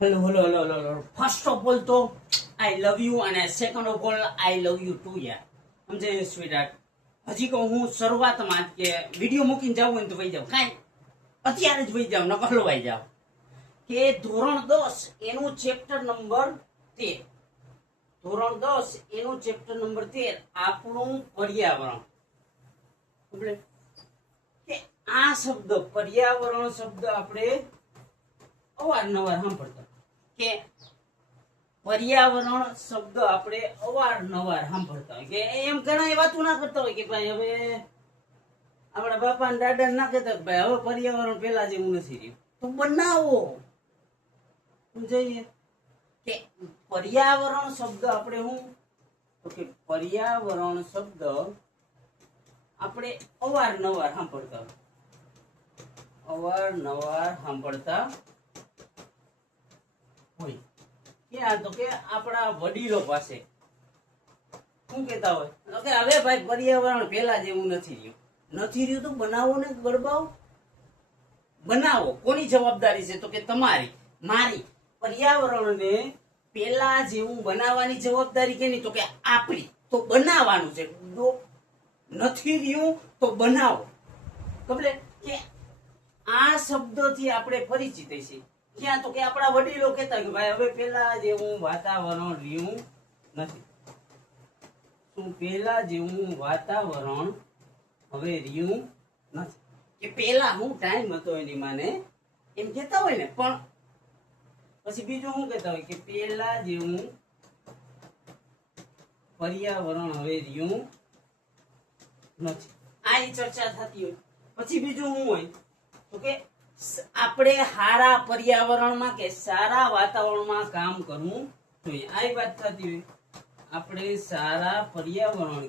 Hello hello hello hello. First of all તો I love you, અને second of all I love you too યાર. સમજે સ્વીટહાર્ટ? હજી કહું હું શરૂઆતમાં જ કે વિડીયો મૂકીને જાવ ને તો વહી જાવ, કાંઈ અત્યારે જ વહી જાવ, નકર હલવાઈ જાવ. કે ધોરણ 10 એનું ચેપ્ટર નંબર 13, ધોરણ 10 એનું ચેપ્ટર નંબર 13 આપણું પર્યાવરણ. એટલે કે આ શબ્દ પર્યાવરણ શબ્દ આપણે અવારનવાર સાંભળતા, કે પર્યાવરણ શબ્દ આપણે અવારનવાર સાંભળતા હોય, કે એમ ઘણા વાતો ના કરતા હોય કે ભાઈ હવે આપણા બાપા ને દાદા ના કહેતા કે ભાઈ હવે પર્યાવરણ પેલા જેવું નથી રહ્યું, તો બનાવો. સમજાય? કે પર્યાવરણ શબ્દ આપણે શું, તો કે પર્યાવરણ શબ્દ આપણે અવારનવાર સાંભળતા, અવારનવાર સાંભળતા હોય. ક્યાં? તો કે આપણા વડીલો પાસે શું કેતા હોય કે હવે ભાઈ પર્યાવરણ પેલા જેવું નથી રહ્યું. નથી રહ્યું તો બનાવો ને ગરબાઓ. બનાવો. કોની જવાબદારી છે? તો કે તમારી, મારી. પર્યાવરણને પેલા જેવું બનાવવાની જવાબદારી કેની? તો કે આપણી. તો બનાવવાનું છે. નથી રહ્યું તો બનાવો. એટલે કે આ શબ્દથી આપણે પરિચિત છીએ. ક્યાં? તો કે આપણા વડીલો કહેતા કે ભાઈ હવે પેલા જેવું વાતાવરણ રહ્યું નથી. શું પેલા જેવું વાતાવરણ હવે રહ્યું નથી? કે પેલા હું ટાઈમ હતો એની માને એમ કહેતા હોય ને. પણ પછી બીજું શું કહેતા હોય કે પેલા જેવું પર્યાવરણ હવે રહ્યું નથી. આ ચર્ચા થતી હોય. પછી બીજું શું હોય તો કે આપણે સારા પર્યાવરણમાં કે સારા વાતાવરણમાં કામ કરવું જોઈએ. આ વાત થતી હોય. આપણે સારા પર્યાવરણ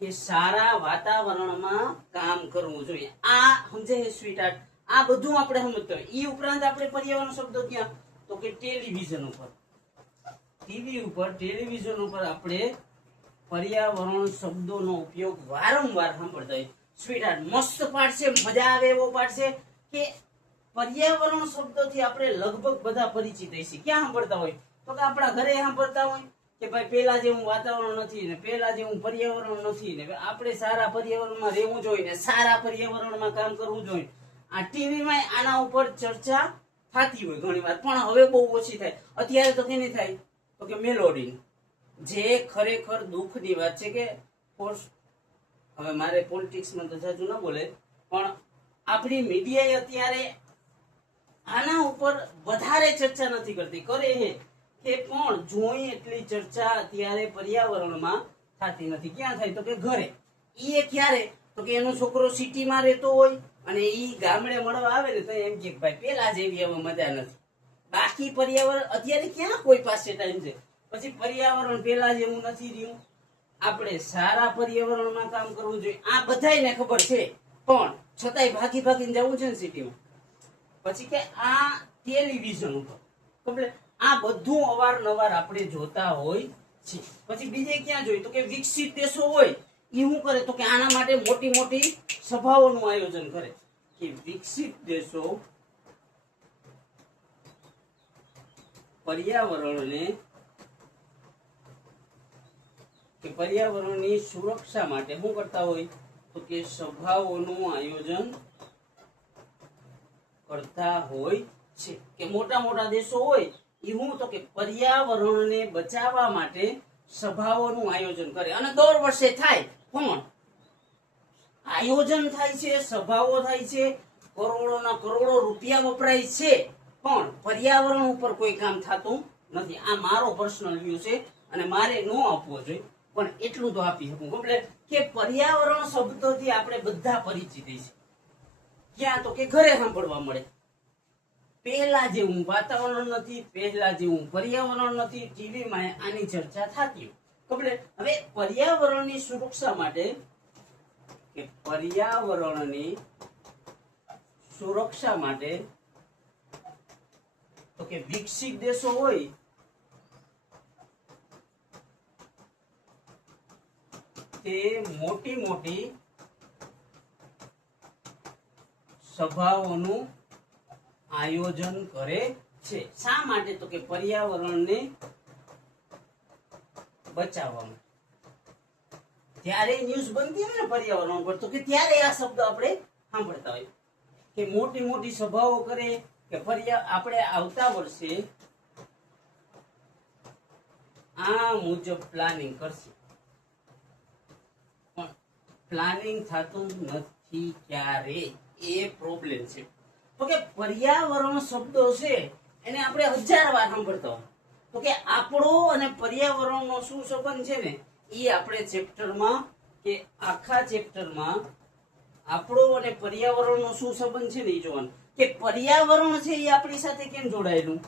કે સારા વાતાવરણમાં કામ કરવું જોઈએ. આ સમજે સ્વીટહાર્ટ? આ બધું આપણે સમજતા હોય. એ ઉપરાંત આપણે પર્યાવરણ શબ્દો ક્યાં? તો કે ટેલિવિઝન ઉપર, ટીવી ઉપર, ટેલિવિઝન ઉપર આપણે પર્યાવરણ શબ્દોનો ઉપયોગ વારંવાર સાંભળતા હોય. સ્વીટહાર્ટ મસ્ત પાઠ છે, મજા આવે એવો પાઠ છે. કે પર્યાવરણ શબ્દથી આપણે લગભગ બધા પરિચિત છીએ. ક્યાં સાંભળતા હોય? તો કે આપણા ઘરે સાંભળતા હોય કે ભાઈ પેલા જેવું વાતાવરણ નથી ને પેલા જેવું પર્યાવરણ નથી ને આપણે સારા પર્યાવરણમાં રહેવું જોઈએ ને સારા પર્યાવરણમાં કામ કરવું જોઈએ. આ ટીવીમાં આના ઉપર ચર્ચા થતી હોય ઘણી વાર, પણ હવે બહુ ઓછી થાય. અત્યારે તો કેની થાય? તો કે મેલોડી. જે ખરેખર દુઃખની વાત છે કે હવે મારે પોલિટિક્સમાં તો જાજુ ન બોલે, પણ આપણી મીડિયા અત્યારે આના ઉપર વધારે ચર્ચા નથી કરતી. કરે છે કે પણ જોઈ એટલી ચર્ચા અત્યારે પર્યાવરણમાં થતી નથી. ક્યાં થાય? તો કે ઘરે. એ ક્યારે? તો કે એનો છોકરો સિટીમાં રહેતો હોય અને ઈ ગામડે મળવા આવે ને તો એમ કે ભાઈ પેલા જેવી હવે મજા નથી. બાકી પર્યાવરણ અત્યારે ક્યાં કોઈ પાસે ટાઈમ છે? પછી પર્યાવરણ પેલા જેવું નથી રહ્યું. આપણે સારા પર્યાવરણમાં કામ કરવું જોઈએ. આ બધાયને ખબર છે, પણ છતાંય ભાગી ભાગીને જવું છે ને સિટીમાં. પછી કે આ ટેલિવિઝન ઉપર એટલે આ બધું અવારનવાર આપણે જોતા હોય છે. પછી બીજે ક્યાં જોઈએ? તો કે વિકસિત દેશો હોય એ શું કરે? તો કે આના માટે મોટી મોટી સભાઓનું આયોજન કરે. કે વિકસિત દેશો પર્યાવરણની સુરક્ષા માટે શું કરતા હોય? તો કે સભાઓનું આયોજન કરતા હોય છે. કે મોટા મોટા દેશો હોય એ હું તો કે પર્યાવરણને બચાવવા માટે સભાઓનું આયોજન કરે. અને દર વર્ષે થાય, પણ આયોજન થાય છે, સભાઓ થાય છે, કરોડોના કરોડો રૂપિયા વપરાય છે, પણ પર્યાવરણ ઉપર કોઈ કામ થતું નથી. આ મારો પર્સનલ વ્યૂ છે અને મારે નો આપવો જોઈએ, પણ એટલું તો આપી શકું. એટલે કે પર્યાવરણ શબ્દોથી આપણે બધા પરિચિત છીએ. ક્યાં? તો કે ઘરે સાંભળવા મળે. પહેલા જેવું વાતાવરણ નથી, પહેલા જેવું પર્યાવરણ નથી. ટીવીમાં આની ચર્ચા થતી હોય. હવે પર્યાવરણની સુરક્ષા માટે કે પર્યાવરણની સુરક્ષા માટે તો કે વિકસિત દેશો હોય તે મોટી મોટી સભાઓનું આયોજન કરે છે. શા માટે? તો કે પર્યાવરણને બચાવવા માટે. ત્યારે ન્યૂઝ બનતી હોય ને પર્યાવરણ પર, તો કે ત્યારે આ શબ્દ આપણે સાંભળતા હોય કે મોટી મોટી સભાઓ કરે કે આપણે આવતા વર્ષે આ મુજબ પ્લાનિંગ કરશે, પણ પ્લાનિંગ થતું નથી. ક્યારે? એ પ્રોબ્લેમ છે. તો કે પર્યાવરણ શબ્દો છે એને આપણે 1000 વાર સાંભળતા હોય, તો કે આપણો અને પર્યાવરણનો શું સંબંધ છે ને, એ આપણે ચેપ્ટરમાં કે આખા ચેપ્ટરમાં આપણો અને પર્યાવરણનો શું સંબંધ છે ને એ જોવાનું. કે પર્યાવરણ છે એ આપણી સાથે કેમ જોડાયેલું,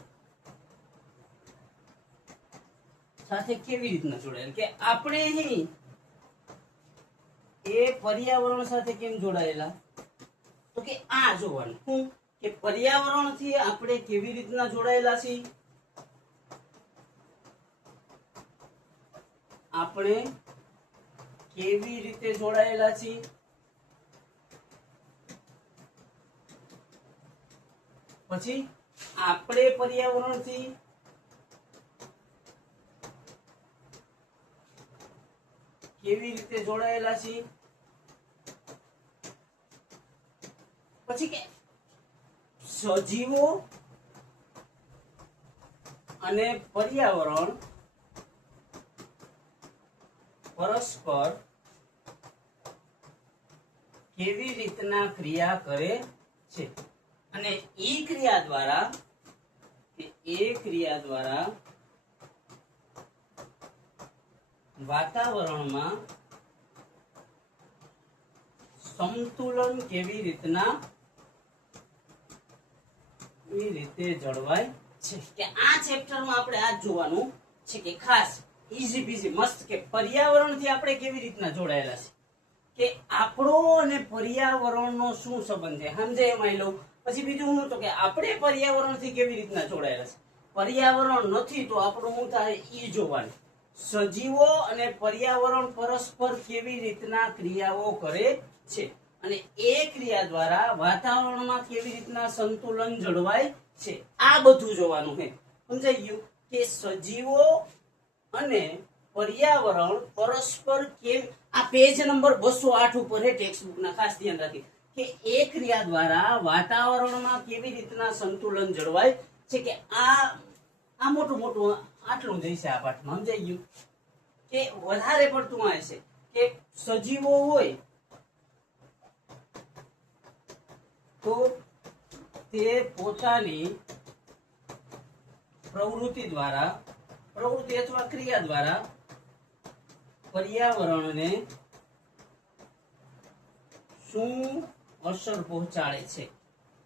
સાથે કેવી રીતના જોડાયેલું, કે આપણે અહીં એ પર્યાવરણ સાથે કેમ જોડાયેલા, તો કે આ જોવાનું. શું? કે પર્યાવરણથી આપણે કેવી રીતના જોડાયેલા છીએ, આપણે કેવી રીતે જોડાયેલા છીએ, પછી આપણે પર્યાવરણથી કેવી રીતે જોડાયેલા છીએ, પછી કે સજીવો અને પર્યાવરણ પરસ્પર કેવી રીતના ક્રિયા કરે છે, અને એ ક્રિયા દ્વારા વાતાવરણમાં સંતુલન કેવી રીતે જળવાય છે. કે આ ચેપ્ટરમાં આપણે આ જોવાનું છે કે ખાસ ઈઝી બીઝી મસ્ત કે પર્યાવરણથી આપણે કેવી રીતના જોડાયેલા છે, કે આપણો અને પર્યાવરણનો શું સંબંધ છે સમજે એમાં લઉં. પછી બીજું શું, તો કે આપણે પર્યાવરણથી કેવી રીતના જોડાયેલા છે. પર્યાવરણ નથી તો આપણું શું થાય ઈ જોવાનું. સજીવો અને પર્યાવરણ પરસ્પર કેવી રીતના ક્રિયાઓ કરે છે, અને એ ક્રિયા દ્વારા વાતાવરણમાં કેવી રીતના સંતુલન જળવાય છે, આ બધું જોવાનું છે. સમજાઈ ગયું? કે સજીવો અને પર્યાવરણ પરસ્પર કેમ, આ પેજ નંબર 208 ઉપર છે ટેક્સ્ટબુકના, ખાસ ધ્યાન રાખી કે એ ક્રિયા દ્વારા વાતાવરણમાં કેવી રીતના સંતુલન જળવાય છે. કે આ મોટું આટલું જ છે આ પાઠમાં. સમજાઈ ગયું? કે વધારે પડતું આ છે કે સજીવો હોય તો તે પોતાની પ્રવૃત્તિ અથવા ક્રિયા દ્વારા પર્યાવરણને શું અસર પહોંચાડે છે.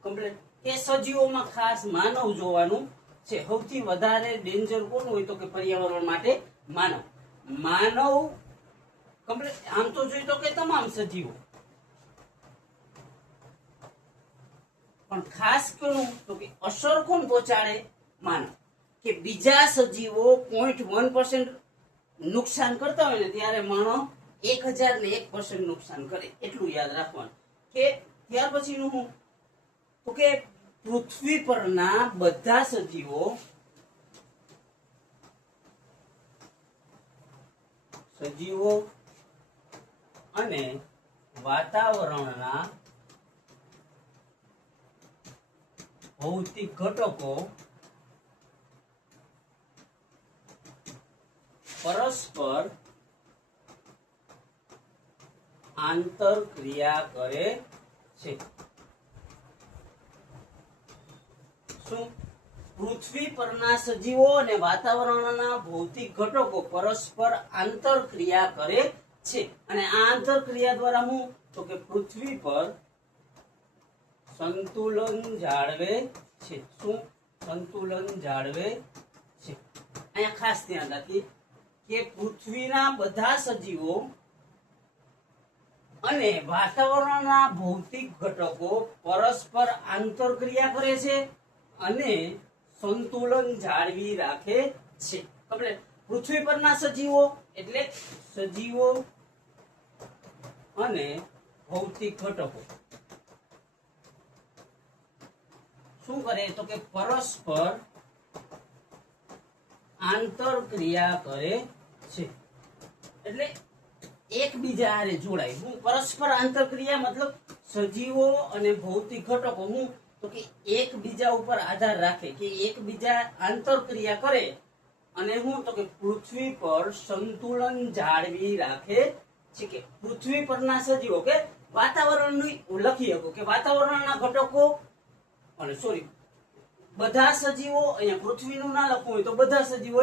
કમ્પ્લીટ. કે સજીવોમાં ખાસ માનવ જોવાનું છે. સૌથી વધારે ડેન્જર કોણ હોય તો કે પર્યાવરણ માટે માનવ કમ્પ્લીટ. આમ તો જોઈએ તો કે તમામ સજીવો, પણ ખાસ કોનું તો કે અસર કોણ પહોંચાડે? માનવ. કે બીજા સજીવો 0.1% નુકસાન કરતા હોય ને ત્યારે માનવ 1001% નુકસાન કરે, એટલું યાદ રાખવાનું. કે ત્યાર પછીનું હું તો કે પૃથ્વી પરના બધા સજીવો અને વાતાવરણના ભૌતિક ઘટકો પરસ્પર આંતરક્રિયા કરે છે. શું? પૃથ્વી પરના સજીવો અને વાતાવરણના ભૌતિક ઘટકો પરસ્પર આંતરક્રિયા કરે છે, અને આ આંતરક્રિયા દ્વારા હું તો કે પૃથ્વી પર સંતુલન જાળવે છે. શું? સંતુલન જાળવે છે. અહીંયા ખાસ ધ્યાન રાખી કે પૃથ્વીના બધા સજીવો અને વાતાવરણના ભૌતિક ઘટકો પરસ્પર આંતરક્રિયા કરે છે અને સંતુલન જાળવી રાખે છે. આપણે પૃથ્વી પરના સજીવો એટલે સજીવો અને ભૌતિક ઘટકો શું કરે તો કે પરસ્પર આંતરક્રિયા કરે છે. એટલે એકબીજા હારે જોડાય. હું પરસ્પર આંતરક્રિયા મતલબ સજીવો અને ભૌતિક ઘટકો હું તો કે એકબીજા ઉપર આધાર રાખે કે એકબીજા આંતરક્રિયા કરે અને હું તો કે પૃથ્વી પર સંતુલન જાળવી રાખે છે. કે પૃથ્વી પરના સજીવો કે વાતાવરણનું લખી શકો કે વાતાવરણના ઘટકો અને સોરી બધા સજીવો, અહીંયા પૃથ્વીનું ના લખવું હોય તો બધા સજીવો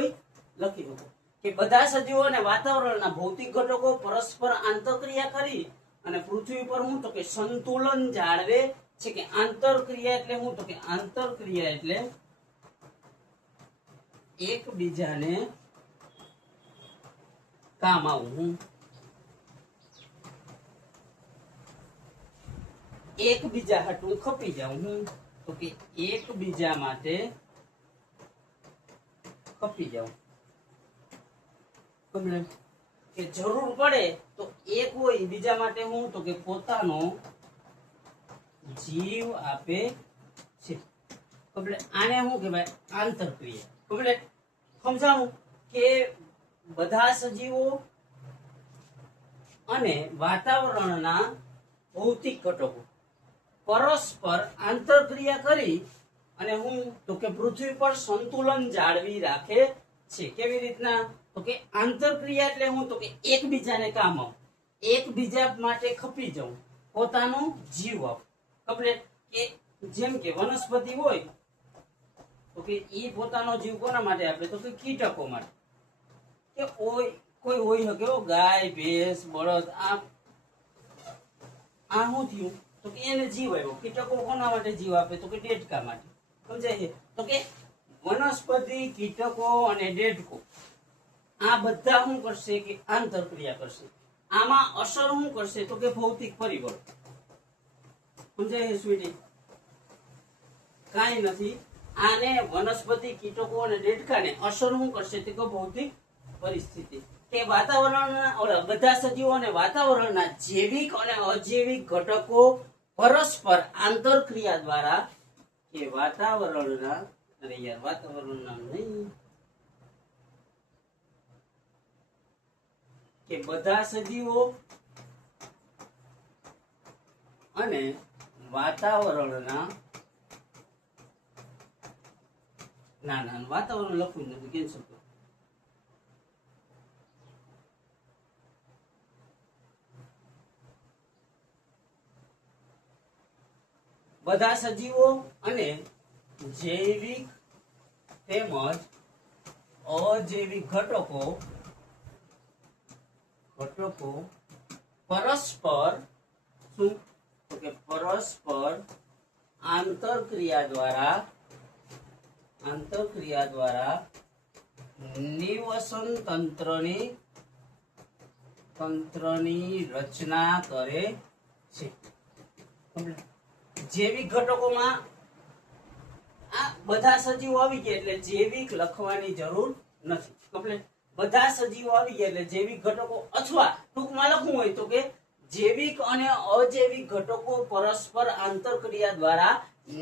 લખી શકો કે બધા સજીવો અને વાતાવરણના ભૌતિક ઘટકો પરસ્પર આંતરક્રિયા કરી અને પૃથ્વી પર હું તો કે સંતુલન જાળવે છે. કે આંતરક્રિયા એટલે હું તો કે આંતરક્રિયા એટલે એકબીજાને કામ આવું. હું એકબીજા હાટું ખપી જાઉં. હું તો કે એકબીજા માટે ખપી જાઉં. કે જરૂર પડે તો એક હોય બીજા માટે હું તો કે પોતાનો જીવ આપે છે. આને શું કહેવાય? આંતરક્રિયા. સમજાણું કે બધા સજીવો અને વાતાવરણના ભૌતિક ઘટકો પરસ્પર આંતરક્રિયા કરી અને હું તો કે પૃથ્વી પર સંતુલન જાળવી રાખે છે. કેવી રીતના? તો કે આંતરક્રિયા એટલે હું તો કે એકબીજાને કામ આવું, એકબીજા માટે ખપી જાઉં, પોતાનો જીવ આપું. કે જેમ કે વનસ્પતિ હોય તો કે ઈ પોતાનો જીવ કોના માટે આપે તો કે કીટકો માટે. કે કોઈ હોય શકે ગાય, ભેંસ, બળદ, આ શું થયું તો કે એને જીવ આવ્યો. કીટકો કોના માટે જીવ આપે તો કે દેડકા માટે. સમજાય છે? તો કે વનસ્પતિ, કીટકો અને દેડકો આ બધા શું કરશે કે આંતરક્રિયા કરશે. આમાં અસર શું કરશે તો કે ભૌતિક પરિબળ. સમજાય છે સ્વીટી? કાંઈ નથી. આને વનસ્પતિ, કીટકો અને દેડકાને અસર શું કરશે તો કે ભૌતિક પરિસ્થિતિ. કે વાતાવરણના બધા સજીવો અને વાતાવરણના જૈવિક અને અજૈવિક ઘટકો પરસ્પર આંતરક્રિયા દ્વારા કે વાતાવરણના નહીં કે બધા સજીવો અને વાતાવરણના વાતાવરણ લખવું નથી, કેન્સલ કરો. બધા સજીવો અને જૈવિક તેમજ અજૈવિક ઘટકો પરસ્પર શું તો કે પરસ્પર આંતરક્રિયા દ્વારા નિવસન તંત્રની રચના કરે છે. જૈવિક ઘટકોમાં આ બધા સજીવો આવી ગયા એટલે જૈવિક લખવાની જરૂર નથી. કમ્પ્લીટ. બધા સજીવો આવી ગયા એટલે જૈવિક ઘટકો અથવા ટૂંકમાં લખવું હોય તો કે જૈવિક અને અજૈવિક ઘટકો પરસ્પર આંતરક્રિયા દ્વારા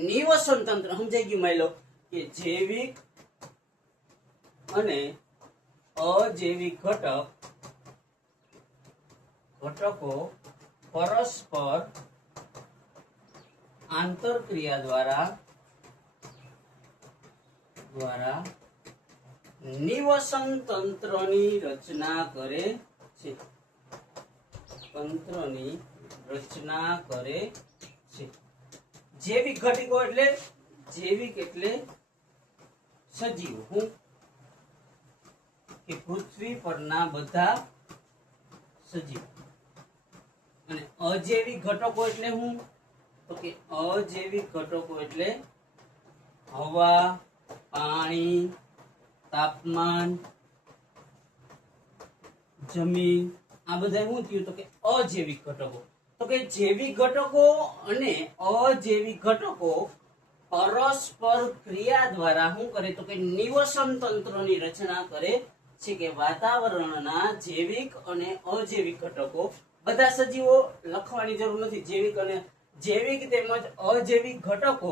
નિવસન તંત્ર. સમજાઈ ગયું? માની લો કે જૈવિક અને અજૈવિક ઘટકો પરસ્પર આંતરક્રિયા દ્વારા નિવસન તંત્રની રચના કરે છે. જૈવિક ઘટકો એટલે જૈવિક એટલે સજીવ. હું કે પૃથ્વી પરના બધા સજીવ. અને અજૈવિક ઘટકો એટલે હું તો કે અજૈવિક ઘટકો એટલે હવા, પાણી, તાપમાન, જમીન, આ બધા શું થયું તો કે અજૈવિક ઘટકો. તો કે જૈવિક ઘટકો અને અજૈવિક ઘટકો પરસ્પર ક્રિયા દ્વારા શું કરે તો કે નિવસન તંત્રની રચના કરે છે. કે વાતાવરણના જૈવિક અને અજૈવિક ઘટકો બધા સજીવો લખવાની જરૂર નથી. જૈવિક તેમજ અજૈવિક ઘટકો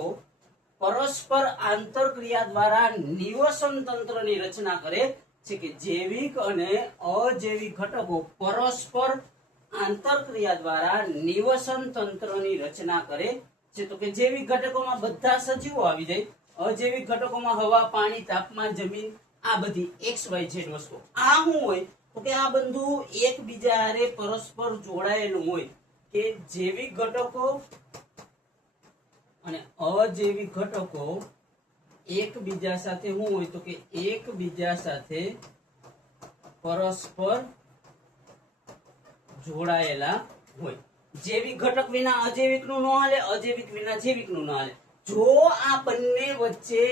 પરસ્પર આંતરક્રિયા દ્વારા નિવસન તંત્રની રચના કરે છે કે જૈવિક અને અજૈવિક ઘટકો પરસ્પર આંતરક્રિયા દ્વારા નિવસન તંત્રની રચના કરે છે. તો કે જૈવિક ઘટકોમાં બધા સજીવો આવી જાય, અજૈવિક ઘટકોમાં હવા, પાણી, તાપમાન, જમીન, આ બધી XYZ વસ્તુ. આ શું હોય તો કે આ બધું એકબીજા હારે પરસ્પર જોડાયેલું હોય કે જૈવિક ઘટકો અને અજૈવિક ઘટકો એકબીજા સાથે શું હોય તો કે એકબીજા સાથે પરસ્પર જોડાયેલા હોય. જૈવિક ઘટક વિના અજૈવિક નું ન હાલે, અજૈવિક વિના જૈવિક નું ન હાલે. જો આ બંને વચ્ચે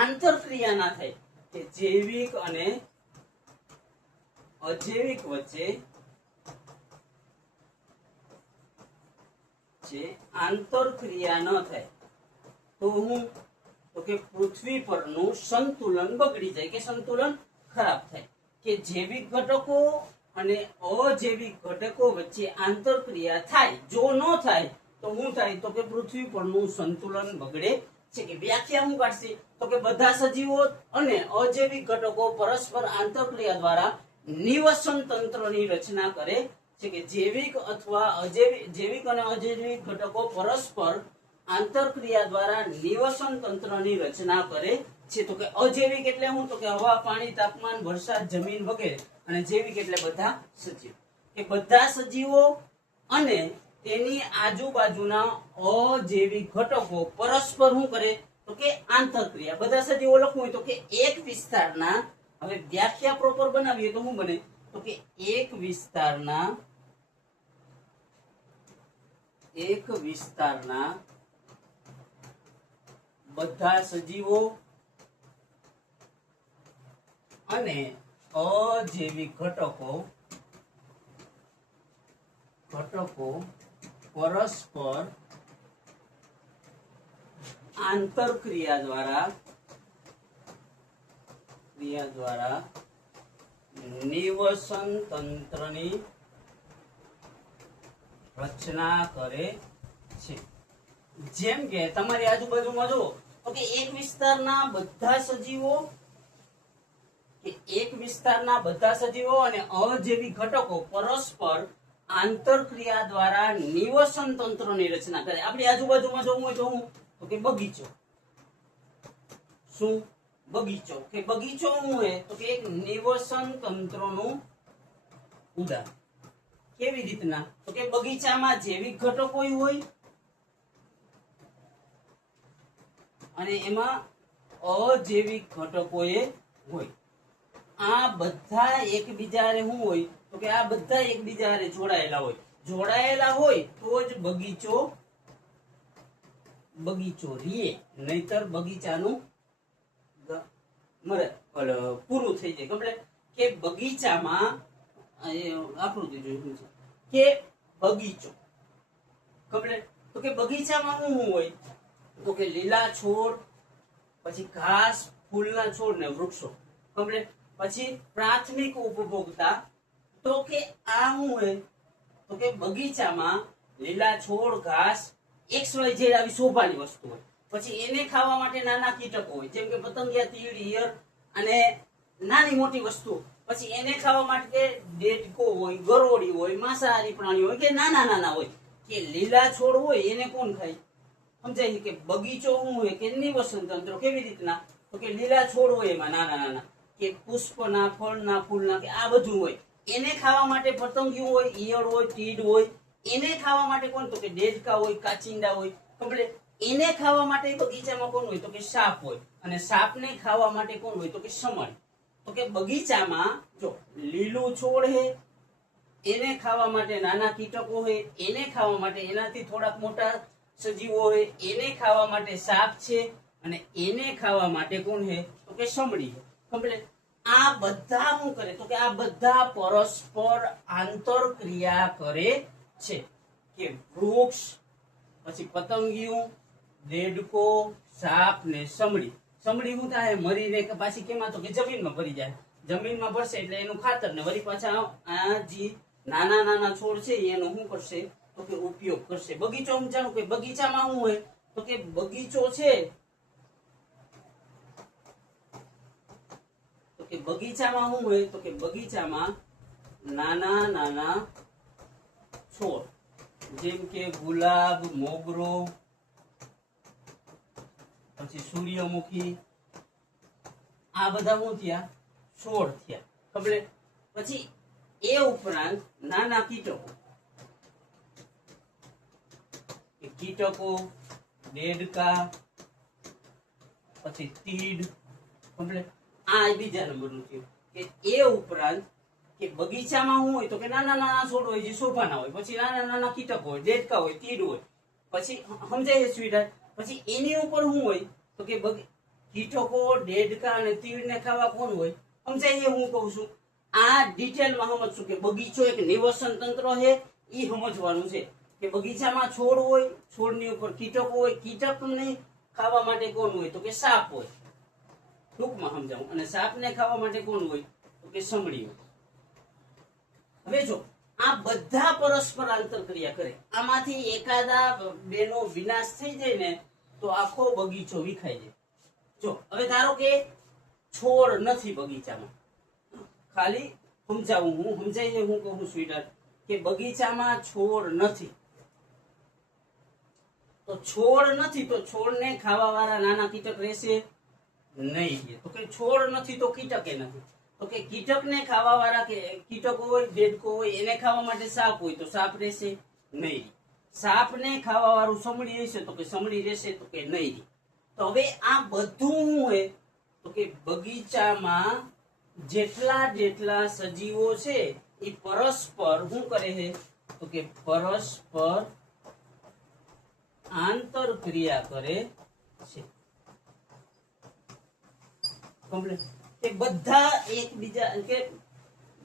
આંતરક્રિયા ના થાય કે જૈવિક અને અજૈવિક વચ્ચે આંતરક્રિયા ન થાય તો હું તો કે પૃથ્વી પરનું સંતુલન બગડી જાય કે સંતુલન ખરાબ થાય. કે જૈવિક ઘટકો અને અજૈવિક ઘટકો વચ્ચે આંતરક્રિયા થાય. જો ન થાય તો શું થાય તો કે પૃથ્વી પરનું સંતુલન બગડે છે. કે વ્યાખ્યા શું કાઢશે તો કે બધા સજીવો અને અજૈવિક ઘટકો પરસ્પર આંતરક્રિયા દ્વારા નિવસન તંત્રની રચના કરે છે. કે જૈવિક અથવા જૈવિક અને અજૈવિક ઘટકો પરસ્પર આંતરક્રિયા દ્વારા નિવસન તંત્રની રચના કરે છે. તો કે અજૈવિક એટલે શું તો કે હવા, પાણી, તાપમાન, વરસાદ, જમીન વગેરે, અને જૈવિક એટલે બધા સજીવો. કે બધા સજીવો અને તેની આજુબાજુના અજૈવિક ઘટકો પરસ્પર શું કરે તો કે આંતરક્રિયા. બધા સજીવો લખવું હોય તો કે એક વિસ્તારના, હવે વ્યાખ્યા પ્રોપર બનાવીએ તો શું બને તો કે એક વિસ્તારના બધા સજીવો અને અજૈવિક ઘટકો પરસ્પર આંતરક્રિયા દ્વારા નિવસન તંત્રની રચના કરે છે. જેમ કે તમારી આજુબાજુમાં જુઓ તો કે એક વિસ્તારના બધા સજીવો અને અજૈવિક ઘટકો પરસ્પર આંતરક્રિયા દ્વારા નિવસન તંત્રની રચના કરે. આપણી આજુબાજુમાં જોવું હોય તો કે બગીચો. શું બગીચો? કે બગીચો શું હોય તો કે એક નિવસન તંત્રનું ઉદાહરણ. કેવી રીતના તો કે બગીચામાં જૈવિક ઘટકો હોય અને એમાં અજૈવિક ઘટકો હોય. આ બધા એકબીજા હારે શું હોય તો કે આ બધા એકબીજા હારે જોડાયેલા હોય તો જ બગીચો રીએ, નહીતર બગીચાનું પૂરું થઈ જાય. કમ્પ્લીટ. કે બગીચામાં આકૃતિ જોયું છે કે બગીચો કમ્પ્લીટ. તો કે બગીચામાં શું હોય તો કે લીલા છોડ, પછી ઘાસ, ફૂલના છોડ ને વૃક્ષો. કમ્પ્લીટ. પછી પ્રાથમિક ઉપભોક્તા તો કે આ શું હોય તો કે બગીચામાં લીલા છોડ, ઘાસ, XYZ આવી શોભાની વસ્તુ હોય. પછી એને ખાવા માટે નાના કીટકો હોય, જેમ કે પતંગિયા, તીડ, ઈયળ અને નાની મોટી વસ્તુ. પછી એને ખાવા માટે દેડકો હોય, ગરોળી હોય, માંસાહારી પ્રાણીઓ હોય કે નાના હોય. કે લીલા છોડ હોય એને કોણ ખાય? સમજાય કે બગીચો શું હોય કે નિવસન તંત્ર. કેવી રીતના તો કે લીલા છોડ હોય એમાં નાના કે પુષ્પના, ફળના, ફૂલના કે આ બધું હોય. એને ખાવા માટે પતંગિયું હોય, ઈયળ હોય, તીડ હોય. એને ખાવા માટે કોણ તો કે દેડકા હોય, કાચિંડા હોય. કમ્પ્લીટ. એને ખાવા માટે બગીચામાં કોણ હોય તો કે સાપ હોય, અને સાપને ખાવા માટે કોણ હોય તો કે સમણ. તો કે બગીચામાં જો લીલું છોડ હે, એને ખાવા માટે નાના કીટકો હોય, એને ખાવા માટે એનાથી થોડાક મોટા સજીવો હોય, એને ખાવા માટે સાપ છે, અને એને ખાવા માટે કોણ હે તો કે સમડી. કમ્પ્લીટ. આ બધા શું કરે તો કે આ બધા પરસ્પર આંતરક્રિયા કરે છે. કે વૃક્ષ, પછી પતંગિયું, દેડકો, સાપ ને સમડી. સમડી શું થાય મરીને કે પાછી કેમાં તો કે જમીનમાં ભરી જાય. જમીનમાં ભરશે એટલે એનું ખાતર ને વળી પાછા આ જે નાના છોડ છે એનો શું કરશે તો કે ઉપયોગ કરશે. બગીચો સમજાણું કે બગીચામાં શું હોય તો કે બગીચો છે કે બગીચામાં શું હોય તો કે બગીચામાં નાના નાના છોડ જેમ કે ગુલાબ, મોગરો, પછી સૂર્યમુખી, આ બધા શું થયા? છોડ થયા. ખબર? પછી એ ઉપરાંત નાના કીટકો, દેડકા, પછી તીડ. ખબર? આ બીજા નંબરનું થયું કે એ ઉપરાંત કે બગીચામાં શું હોય તો કે નાના નાના છોડ હોય જે શોભાના હોય, પછી નાના નાના કીટકો હોય, દેડકા હોય, તીડ હોય, પછી સમજાય છે સ્વીટ? પછી એની ઉપર શું હોય તો કે કીટકો, દેડકા અને તીડને ખાવા કોણ હોય? સમજાય છે? હું કહું છું આ ડિટેલમાં સમજશું કે બગીચો એક નિવસન તંત્ર છે, એ સમજવાનું છે કે બગીચામાં છોડ હોય, છોડની ઉપર કીટકો હોય, કીટકને ખાવા માટે કોણ હોય તો કે સાપ હોય, ટૂંકમાં સમજાવું. અને સાપને ખાવા માટે કોણ હોય તો કે સમડી હોય. હવે જો આ બધા પરસ્પર આંતરક્રિયા કરે, આમાંથી એકાદા બેનો વિનાશ થઈ જાય ને તો આખો બગીચો વિખાઈ જાય. જો હવે ધારો કે છોડ નથી બગીચામાં, ખાલી સમજાવું હું, સમજાય છે હું કહું સ્વીટર કે બગીચામાં છોડ નથી, તો છોડ નથી તો છોડને ખાવા વાળા નાના કીટક રહેશે નહીં. તો કે છોડ નથી તો કીટકે નથી, તો કે કીટકને ખાવા વાળા કે કીટકો હોય, દેડકો હોય, એને ખાવા માટે સાપ હોય તો સાપ રહેશે નહીં. સાપને ખાવા વાળું સમડી રહેશે તો કે સમડી રહેશે તો કે નહીં. તો હવે આ બધું હોય તો કે બગીચામાં જેટલા સજીવો છે એ પરસ્પર શું કરે છે તો કે પરસ્પર આંતરક્રિયા કરે છે. કમ્પ્લીટ? કે બધા એકબીજા કે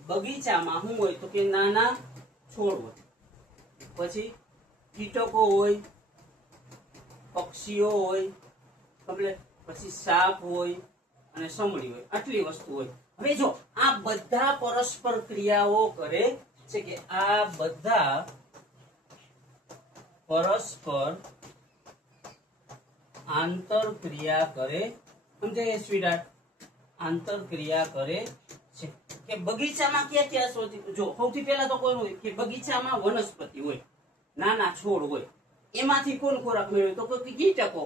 બગીચામાં શું હોય તો કે નાના છોડ હોય, પછી કીટકો હોય, પક્ષીઓ હોય, કમ્પ્લીટ, પછી સાપ હોય અને સમડી હોય, આટલી વસ્તુ હોય. હવે જો આ બધા પરસ્પર ક્રિયાઓ કરે છે કે આ બધા પરસ્પર આંતરક્રિયા કરે. સમજાય સ્વીટ? આંતરક્રિયા કરે છે કે બગીચામાં ક્યાં ક્યાં જો સૌથી પહેલા તો કોણ હોય કે બગીચામાં વનસ્પતિ હોય, નાના છોડ હોય, એમાંથી કોણ ખોરાક મેળવે તો કે કીટકો,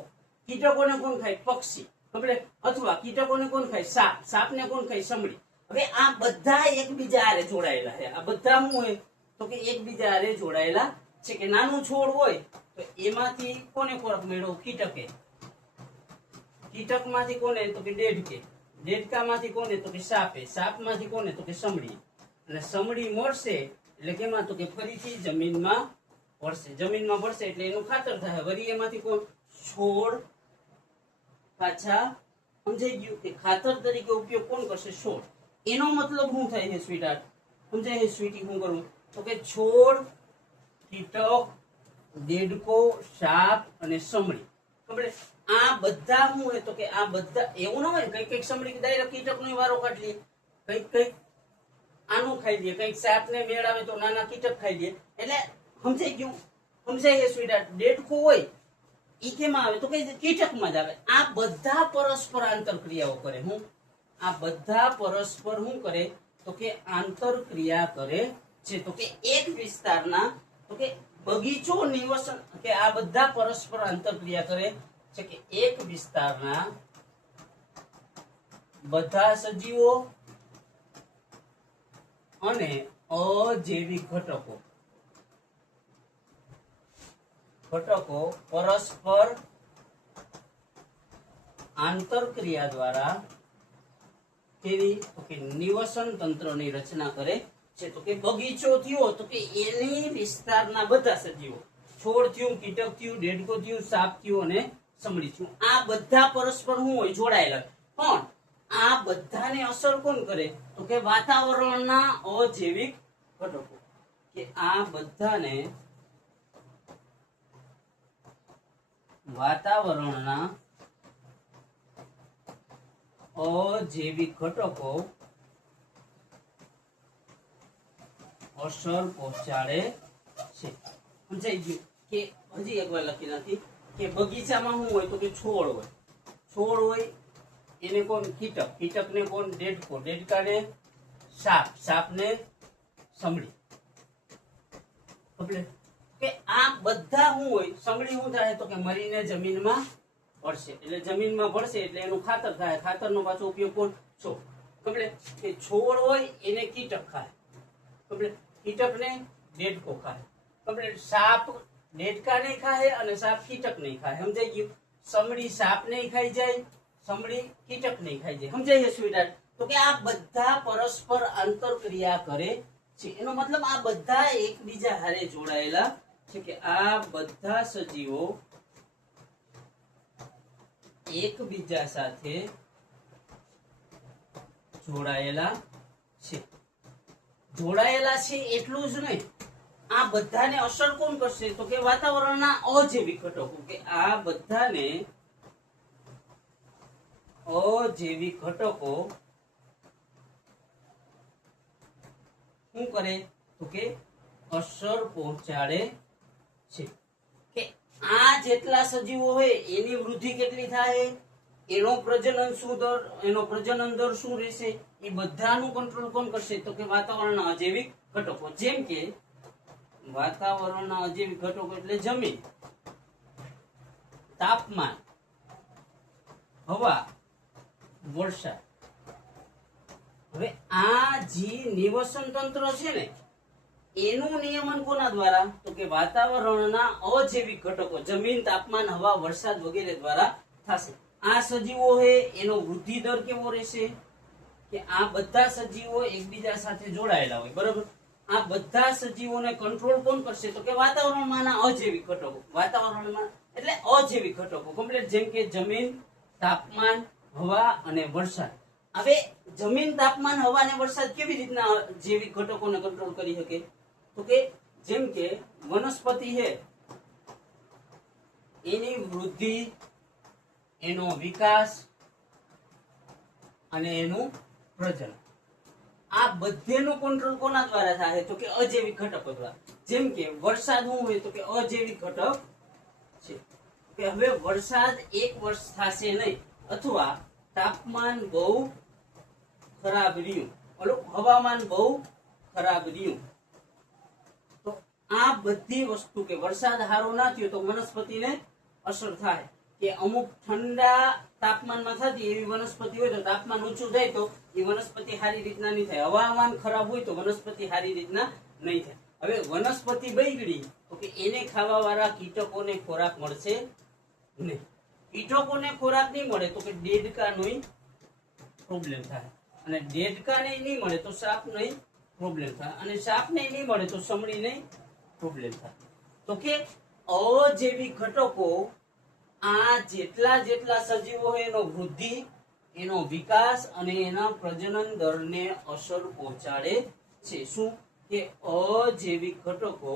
કીટકોને કોણ ખાય? પક્ષી. ખબર? અથવા કીટકોને કોણ ખાય? સાપ, સાપને કોણ ખાય? સમડી. હવે આ બધા એકબીજા હારે જોડાયેલા છે. આ બધા શું હોય તો કે એકબીજા હારે જોડાયેલા છે કે નાનું છોડ હોય તો એમાંથી કોને ખોરાક મેળવો? કીટકે. કીટકમાંથી કોને તો કે દેડકે, દેડકામાંથી કોને તો કે સાપે, સાપમાંથી કોને તો કે સમડી. અને સમડી મળશે એટલે કેમાં તો કે ફરીથી જમીનમાં ભળશે, જમીનમાં ભળશે એટલે એનું ખાતર થાય. વળી એમાંથી કોણ? છોડ પાછા. સમજાઈ ગયું કે ખાતર તરીકે ઉપયોગ કોણ કરશે? છોડ. એનો મતલબ શું થાય છે સ્વીટહાર્ટ? સમજાય છે સ્વીટી? શું કરવું તો કે છોડ, કીટક, દેડકો, સાપ અને સમડી. ખબર? આ બધા શું હોય તો કે આ બધા એવું ના હોય કઈક કઈક સમડી ડાયરેક્ટ કીટકનો વારો કાઢી લે, કઈક આનું ખાઈ લે, કઈક સાપને મેળ આવે તો નાના કીટક ખાઈ લે. એટલે સમજાઈ ગયું? સમજાય છે સ્વીટહાર્ટ? દેડકો હોય ઈ કેમાં આવે તો કે કીટકમાં જ આવે. આ બધા પરસ્પર આંતરક્રિયાઓ કરે. હું આ બધા પરસ્પર શું કરે તો કે આંતરક્રિયા કરે છે. તો કે એક વિસ્તારના તો કે બગીચો નિવસન કે આ બધા પરસ્પર આંતરક્રિયા કરે છે કે એક વિસ્તારના બધા સજીવો અને અજૈવિક ઘટકો પરસ્પર આંતરક્રિયા દ્વારા તેની તો કે નિવસન તંત્રની રચના કરે છે. તો કે બગીચો થયો તો કે એની વિસ્તારના બધા સજીવો, છોડ થયું, કીટક થયું, દેડકો થયું, સાપ થયું અને સમડી થયું, આ બધા પરસ્પર શું હોય? જોડાયેલા. પણ આ બધાને અસર કોણ કરે તો કે વાતાવરણના અજૈવિક ઘટકો. કે આ બધાને વાતાવરણના અજૈવિક ઘટકો અસર પહોંચાડે છે. સમજાઈ ગયું? કે હજી એકવાર લખી નથી કે બગીચામાં શું હોય તો કે છોડ હોય, એને કોણ કીટક, કીટકને કોણ દેડકો, દેડકાને સાપ, સાપને સમડી. કે આ બધા શું હોય, સમડી શું થાય તો કે મરીને જમીનમાં ભળશે, એટલે જમીનમાં ભળશે એટલે એનું ખાતર થાય, ખાતરનો પાછો ઉપયોગ કોણ છોડ. કમ્પ્લીટ. કે છોડ હોય એને કીટક ખાય, કમ્પ્લીટ, કીટકને દેડકો ખાય, કમ્પ્લીટ. સાપ દેડકા નહીં ખાય અને સાપ કીટક નહીં ખાય, સમજાઈ ગયું. સમડી સાપ નહીં ખાઈ જાય, સમડી કીટક નહીં ખાઈ જાય, સમજાય છે સ્વીટહાર્ટ? તો કે આ બધા પરસ્પર આંતરક્રિયા કરે છે, એનો મતલબ આ બધા એકબીજા હારે જોડાયેલા છે, કે આ બધા સજીવો એકબીજા સાથે જોડાયેલા છે. જોડાયેલા છે એટલું જ નહીં, આ બધાને અસર કોણ કરશે તો કે વાતાવરણના અજૈવિક ઘટકો. કે આ બધાને અજૈવિક ઘટકો શું કરે તો કે અસર પહોંચાડે છે. કે આ જેટલા સજીવો હોય એની વૃદ્ધિ કેટલી થાય, એનો પ્રજનન શું દર, એનો પ્રજનન દર શું રહેશે, એ બધાનું કંટ્રોલ કોણ કરશે તો કે વાતાવરણના અજૈવિક ઘટકો. જેમ કે વાતાવરણના અજૈવિક ઘટકો એટલે જમીન, તાપમાન, હવા, વરસાદ. હવે આ જે નિવસન તંત્ર છે ને એનું નિયમન કોના દ્વારા તો કે વાતાવરણના અજૈવિક ઘટકો, જમીન, તાપમાન, હવા, વરસાદ વગેરે દ્વારા થશે. આ સજીવો છે એનો વૃદ્ધિ દર કેવો રહેશે કે આ બધા સજીવો એકબીજા સાથે જોડાયેલા હોય, બરોબર. આ બધા સજીવોને કંટ્રોલ કોણ કરશે તો કે વાતાવરણમાંના અજૈવિક ઘટકો, વાતાવરણમાં એટલે અજૈવિક ઘટકો, કમ્પ્લીટ. જેમ કે જમીન, તાપમાન, હવા અને વરસાદ. હવે જમીન, તાપમાન, હવા અને વરસાદ કેવી રીતના જૈવિક ઘટકોને કંટ્રોલ કરી શકે તો કે જેમ કે વનસ્પતિ છે એની વૃદ્ધિ, એનો વિકાસ અને એનું પ્રજનન, આ બધેનું કંટ્રોલ કોના દ્વારા થાય તો કે અજૈવિક ઘટકો દ્વારા. જેમ કે વરસાદ શું હોય તો કે અજૈવિક ઘટક છે. કે હવે વરસાદ એક વર્ષ થશે નહીં, અથવા તાપમાન બહુ ખરાબ રહ્યું, હવામાન બહુ ખરાબ રહ્યું, તો આ બધી વસ્તુ કે વરસાદ સારો ના થયો તો વનસ્પતિને અસર થાય. કે અમુક ઠંડા તાપમાનમાં થતી એવી વનસ્પતિ હોય તો તાપમાન ઊંચું થાય તો એ વનસ્પતિ સારી રીતના નહીં થાય, હવામાન ખરાબ હોય તો વનસ્પતિ સારી રીતના નહીં થાય. હવે વનસ્પતિ બગડી તો કે એને ખાવા વાળા કીટકોને ખોરાક મળશે નહીં, કીટકોને ખોરાક નહીં મળે તો કે દેડકાનો પ્રોબ્લેમ થાય, અને દેડકાને નહીં મળે તો સાપનો પ્રોબ્લેમ થાય, અને સાપને નહીં મળે તો સમડીને પ્રોબ્લેમ થાય. તો કે અજૈવિક ઘટકો આ જેટલા જેટલા સજીવો હોય એનો વૃદ્ધિ, એનો વિકાસ અને એના પ્રજનન દરને અસર પહોંચાડે છે. શું કે અજૈવિક ઘટકો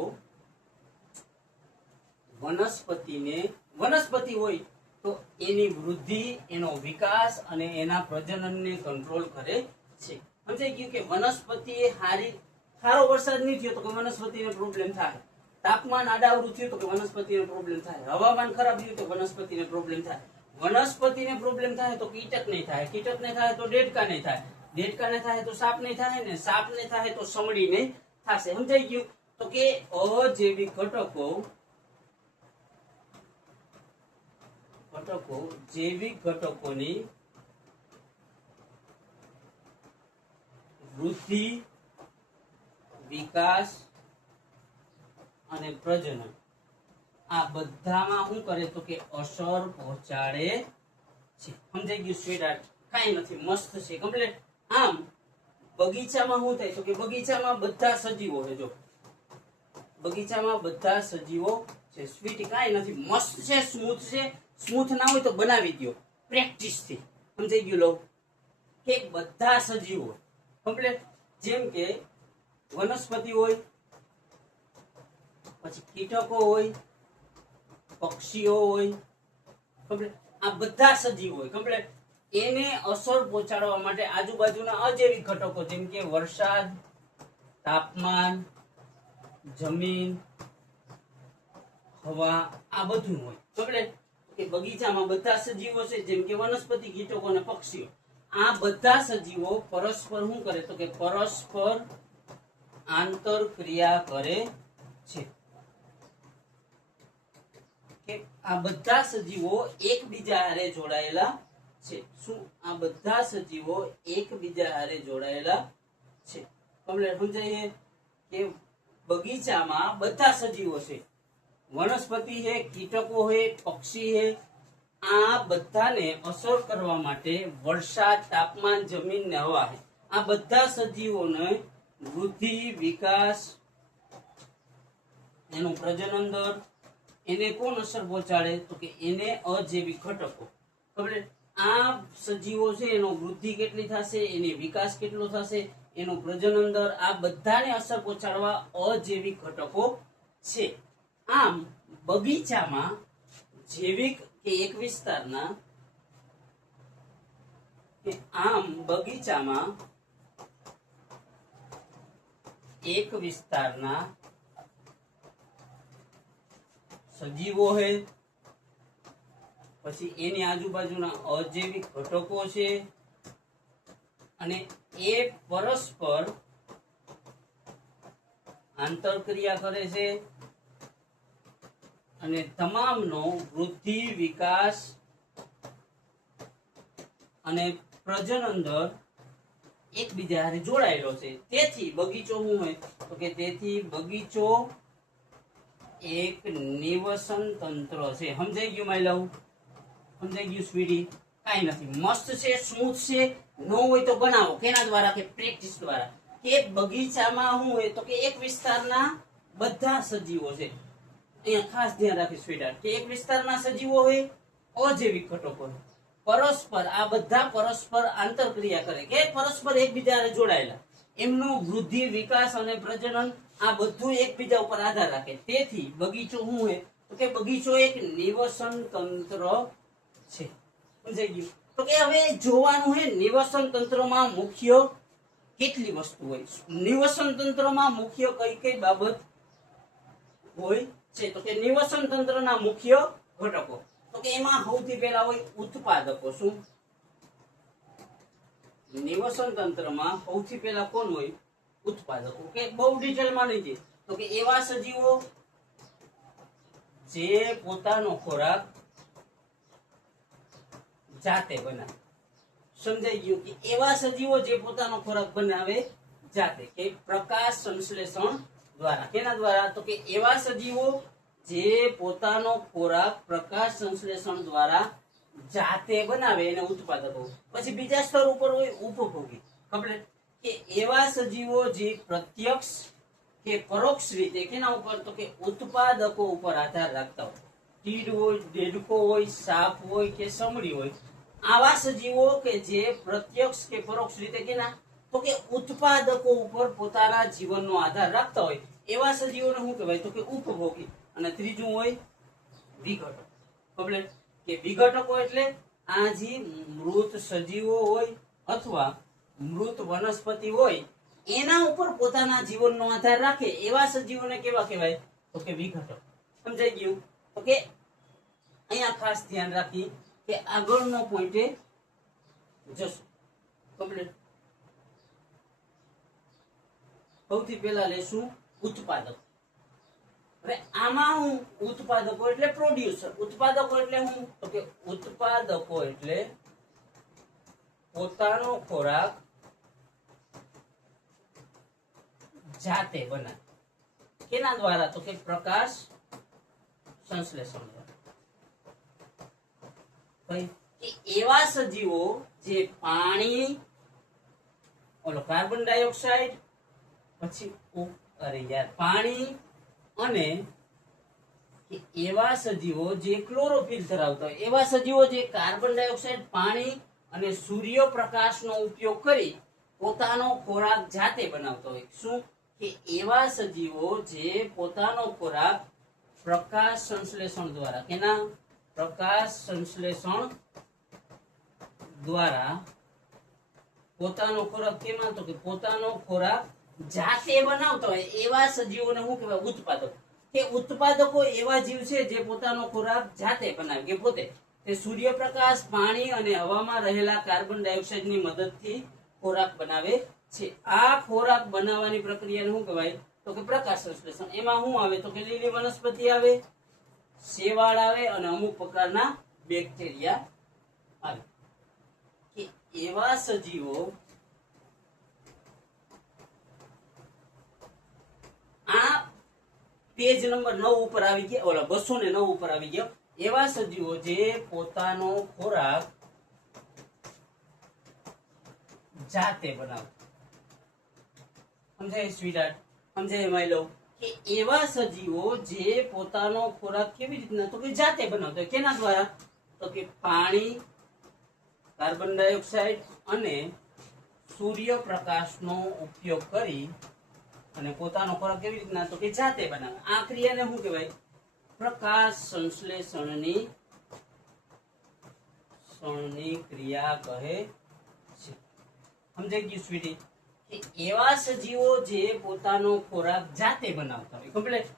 વનસ્પતિ હોય તો એની વૃદ્ધિ, એનો વિકાસ અને એના પ્રજનનને કંટ્રોલ કરે છે. સમજાઈ ગયું? કે વનસ્પતિ સારો વરસાદ નહીં થયો તો કે વનસ્પતિને પ્રોબ્લેમ થાય, તાપમાન આડાવડું થયું તો કે વનસ્પતિને પ્રોબ્લેમ થાય, હવામાન ખરાબ થયું તો વનસ્પતિને પ્રોબ્લેમ થાય, વનસ્પતિને પ્રોબ્લેમ થાય તો કીટક નહીં થાય, કીટકને થાય તો દેડકા નહીં થાય, દેડકાને થાય તો સાપ નહીં થાય, ને સાપને થાય તો સમડી નહીં થશે. સમજાઈ ગયું? તો કે અજૈવિક ઘટકો જૈવિક ઘટકોની વૃદ્ધિ, વિકાસ અને પ્રજનન આ બધામાં શું કરે તો કે અસર પહોંચાડે છે. સમજાઈ ગયું સ્વીટહાર્ટ? કાંઈ નથી, મસ્ત છે, કમ્પ્લીટ. આમ બગીચામાં શું થાય તો કે બગીચામાં બધા સજીવો છે. જો બગીચામાં બધા સજીવો છે. સ્વીટી કાંઈ નથી, મસ્ત છે, સ્મૂથ છે. સ્મૂથ ના હોય તો બનાવી દો પ્રેક્ટિસ થી. સમજાઈ ગયું? લો કે બધા સજીવો કમ્પ્લીટ. જેમ કે વનસ્પતિ હોય, પછી કીટકો હોય, પક્ષીઓ હોય, કમ્પ્લીટ. આ બધા સજીવો હોય, કમ્પ્લીટ. એને અસર પહોંચાડવા માટે આજુબાજુના અજૈવિક ઘટકો જેમ કે વરસાદ, તાપમાન, જમીન, હવા, આ બધું હોય, કમ્પ્લીટ. કે બગીચામાં બધા સજીવો છે, જેમ કે વનસ્પતિ, કીટકો અને પક્ષીઓ, આ બધા સજીવો પરસ્પર શું કરે તો કે પરસ્પર આંતરક્રિયા કરે છે. કે આ બધા સજીવો એકબીજા હારે જોડાયેલા છે. શું આ બધા સજીવો એકબીજા હારે જોડાયેલા છે? કમ્પ્લીટ સમજાય કે બગીચામાં બધા સજીવો છે, વનસ્પતિ છે, કીટકો છે, પક્ષી છે, આ બધાને અસર કરવા માટે વરસાદ, તાપમાન, જમીન ને હવા છે. આ બધા સજીવોને વૃદ્ધિ, વિકાસ, એનું પ્રજનન દર, એને કોણ અસર પહોંચાડે તો કે એને અજૈવિક ઘટકો. ખબર? આ સજીવો છે એનો વૃદ્ધિ કેટલી થશે, એનો વિકાસ કેટલો થશે, એનું પ્રજનન દર, આ બધાને અસર પહોંચાડવા અજૈવિક ઘટકો છે. આમ બગીચામાં જૈવિક કે એક વિસ્તારના એક વિસ્તારના સજીવો છે, પછી એની આજુબાજુના અજૈવિક ઘટકો છે, અને એ પરસ્પર આંતરક્રિયા કરે છે, અને તમામનો વૃદ્ધિ, વિકાસ અને પ્રજનન દર એકબીજા સાથે જોડાયેલો છે. તેથી બગીચો શું હોય તો કે તેથી બગીચો એક નિવસન તંત્ર છે. સમજાઈ ગયું માય લવ? સમજાઈ ગયું સ્વીટી? કાઈ નથી, મસ્ત છે, સ્મૂથ છે. ન હોય તો બનાવો. કેના દ્વારા? કે પ્રેક્ટિસ દ્વારા. કે બગીચામાં શું હોય તો કે એક વિસ્તારના બધા સજીવો છે. અહીંયા ખાસ ધ્યાન રાખી સ્વીટ કે એક વિસ્તારના સજીવો હોય, અજૈવિક ઘટકો હોય, પરસ્પર આ બધા પરસ્પર આંતરક્રિયા કરે કે પરસ્પર એકબીજા સાથે જોડાયેલા, એમનું વૃદ્ધિ, વિકાસ અને પ્રજનન આ બધું એકબીજા ઉપર આધાર રાખે. તેથી બગીચો શું હોય તો કે બગીચો એક નિવસન તંત્ર છે. સમજાઈ ગયું? તો કે હવે જોવાનું છે નિવસન તંત્રમાં મુખ્ય કેટલી વસ્તુ હોય, નિવસન તંત્રમાં મુખ્ય કઈ કઈ બાબત હોય છે. તો કે નિવસન તંત્રના મુખ્ય ઘટકો તો કે એમાં સૌથી પહેલા હોય ઉત્પાદકો. શું? નિવસન તંત્રમાં સૌથી પહેલા કોણ હોય? ઉત્પાદકો. કે બહુ ડિટેલમાં નહીં જઈએ તો કે એવા સજીવો જે પોતાનો ખોરાક જાતે બનાવે. સમજાઈ ગયું? કે એવા સજીવો જે પોતાનો ખોરાક બનાવે જાતે, કે પ્રકાશ સંશ્લેષણ દ્વારા. કેના દ્વારા? તો કે એવા સજીવો જે પોતાનો ખોરાક પ્રકાશ સંશ્લેષણ દ્વારા જાતે બનાવે એને ઉત્પાદકો. પછી બીજા સ્તર ઉપર હોય ઉપભોગી. ખબર? કે એવા સજીવો જે પ્રત્યક્ષ કે પરોક્ષ રીતે કેના ઉપર તો કે ઉત્પાદકો ઉપર આધાર રાખતા હોય. કીડ હોય, દેડકો હોય, સાપ હોય કે સમડી હોય, આવા સજીવો કે જે પ્રત્યક્ષ કે પરોક્ષ રીતે કેના તો કે ઉત્પાદકો ઉપર પોતાના જીવનનો આધાર રાખતા હોય, એવા સજીવોને શું કહેવાય તો કે ઉપભોગી. અને ત્રીજું હોય વિઘટકો. ખબર? કે વિઘટકો એટલે આ જે મૃત સજીવો હોય અથવા મૃત વનસ્પતિ હોય એના ઉપર પોતાના જીવનનો આધાર રાખે એવા સજીવોને કેવા કહેવાય તો કે વિઘટક. સમજાઈ ગયું? તો કે અહીંયા ખાસ ધ્યાન રાખી કે આગળનો પોઈન્ટે જશું. કમ્પ્લીટ. સૌથી પહેલા લેશું ઉત્પાદક. હવે આમાં હું ઉત્પાદકો એટલે પ્રોડ્યુસર. ઉત્પાદકો એટલે હું તો કે ઉત્પાદકો એટલે પોતાનો ખોરાક જાતે બનાવે. કેના દ્વારા? તો કે પ્રકાશ સંશ્લેષણ દ્વારા. એવા સજીવો જે પાણી, કાર્બન ડાયોક્સાઇડ, પછી પાણી અને એવા સજીવો જે ક્લોરોફિલ ધરાવતા હોય, એવા સજીવો જે કાર્બન ડાયોક્સાઇડ, પાણી અને સૂર્યપ્રકાશનો ઉપયોગ કરી પોતાનો ખોરાક જાતે બનાવતો હોય. શું? કે એવા સજીવો જે પોતાનો ખોરાક પ્રકાશ સંશ્લેષણ દ્વારા, કેના? પ્રકાશ સંશ્લેષણ દ્વારા પોતાનો ખોરાક કેમાં તો કે પોતાનો ખોરાક જાતે બનાવતો હોય એવા સજીવોને શું કહેવાય? ઉત્પાદક. કે ઉત્પાદકો એવા જીવ છે જે પોતાનો ખોરાક જાતે બનાવે કે પોતે તે સૂર્યપ્રકાશ, પાણી અને હવામાં રહેલા કાર્બન ડાયોક્સાઇડ ની મદદથી ખોરાક બનાવે છે. આ ખોરાક બનાવવાની પ્રક્રિયાને શું કહેવાય? તો કે પ્રકાશ સંશ્લેષણ. એમાં શું આવે? તો કે લીલી વનસ્પતિ આવે, શેવાળ આવે અને અમુક પ્રકારના બેક્ટેરિયા આવે. કે એવા સજીવો આ પેજ નંબર 9 ઉપર આવી ગયા, ઓલા 209 ઉપર આવી ગયો. એવા સજીવો જે પોતાનો ખોરાક જાતે બનાવે. સમજાય સ્વીટહાર્ટ? સમજાય માયલો? કે એવા સજીવો જે પોતાનો ખોરાક કેવી રીતના? તો કે જાતે બનાવતા હોય. કેના દ્વારા? તો કે પાણી, કાર્બન ડાયોક્સાઇડ અને સૂર્યપ્રકાશનો ઉપયોગ કરી અને પોતાનો ખોરાક કેવી રીતના? તો કે જાતે બનાવે. આ ક્રિયાને શું કહેવાય? પ્રકાશ સંશ્લેષણની ક્રિયા કહે છે. સમજાઈ ગયું સ્વીટી? કે એવા સજીવો જે પોતાનો ખોરાક જાતે બનાવતા હોય. કમ્પ્લીટ.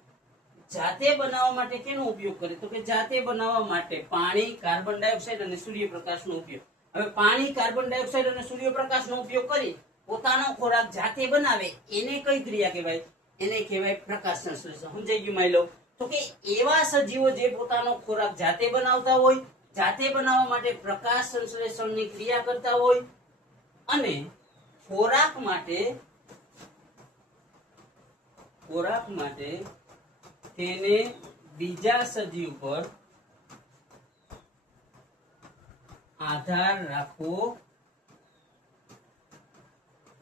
જાતે બનાવવા માટે કેનો ઉપયોગ કરે? તો કે જાતે બનાવવા માટે પાણી, કાર્બન ડાયોક્સાઇડ અને સૂર્યપ્રકાશનો ઉપયોગ. હવે પાણી, કાર્બન ડાયોક્સાઇડ અને સૂર્યપ્રકાશનો ઉપયોગ કરી પોતાનો ખોરાક જાતે બનાવે, એને કઈ ક્રિયા કહેવાય? એને કહેવાય પ્રકાશ સંશ્લેષણ. સમજાઈ ગયું માયલો? તો કે એવા સજીવો જે પોતાનો ખોરાક જાતે બનાવતા હોય, જાતે બનાવવા માટે પ્રકાશ સંશ્લેષણની ક્રિયા કરતા હોય અને ખોરાક માટે તેને બીજા સજીવ પર આધાર રાખવો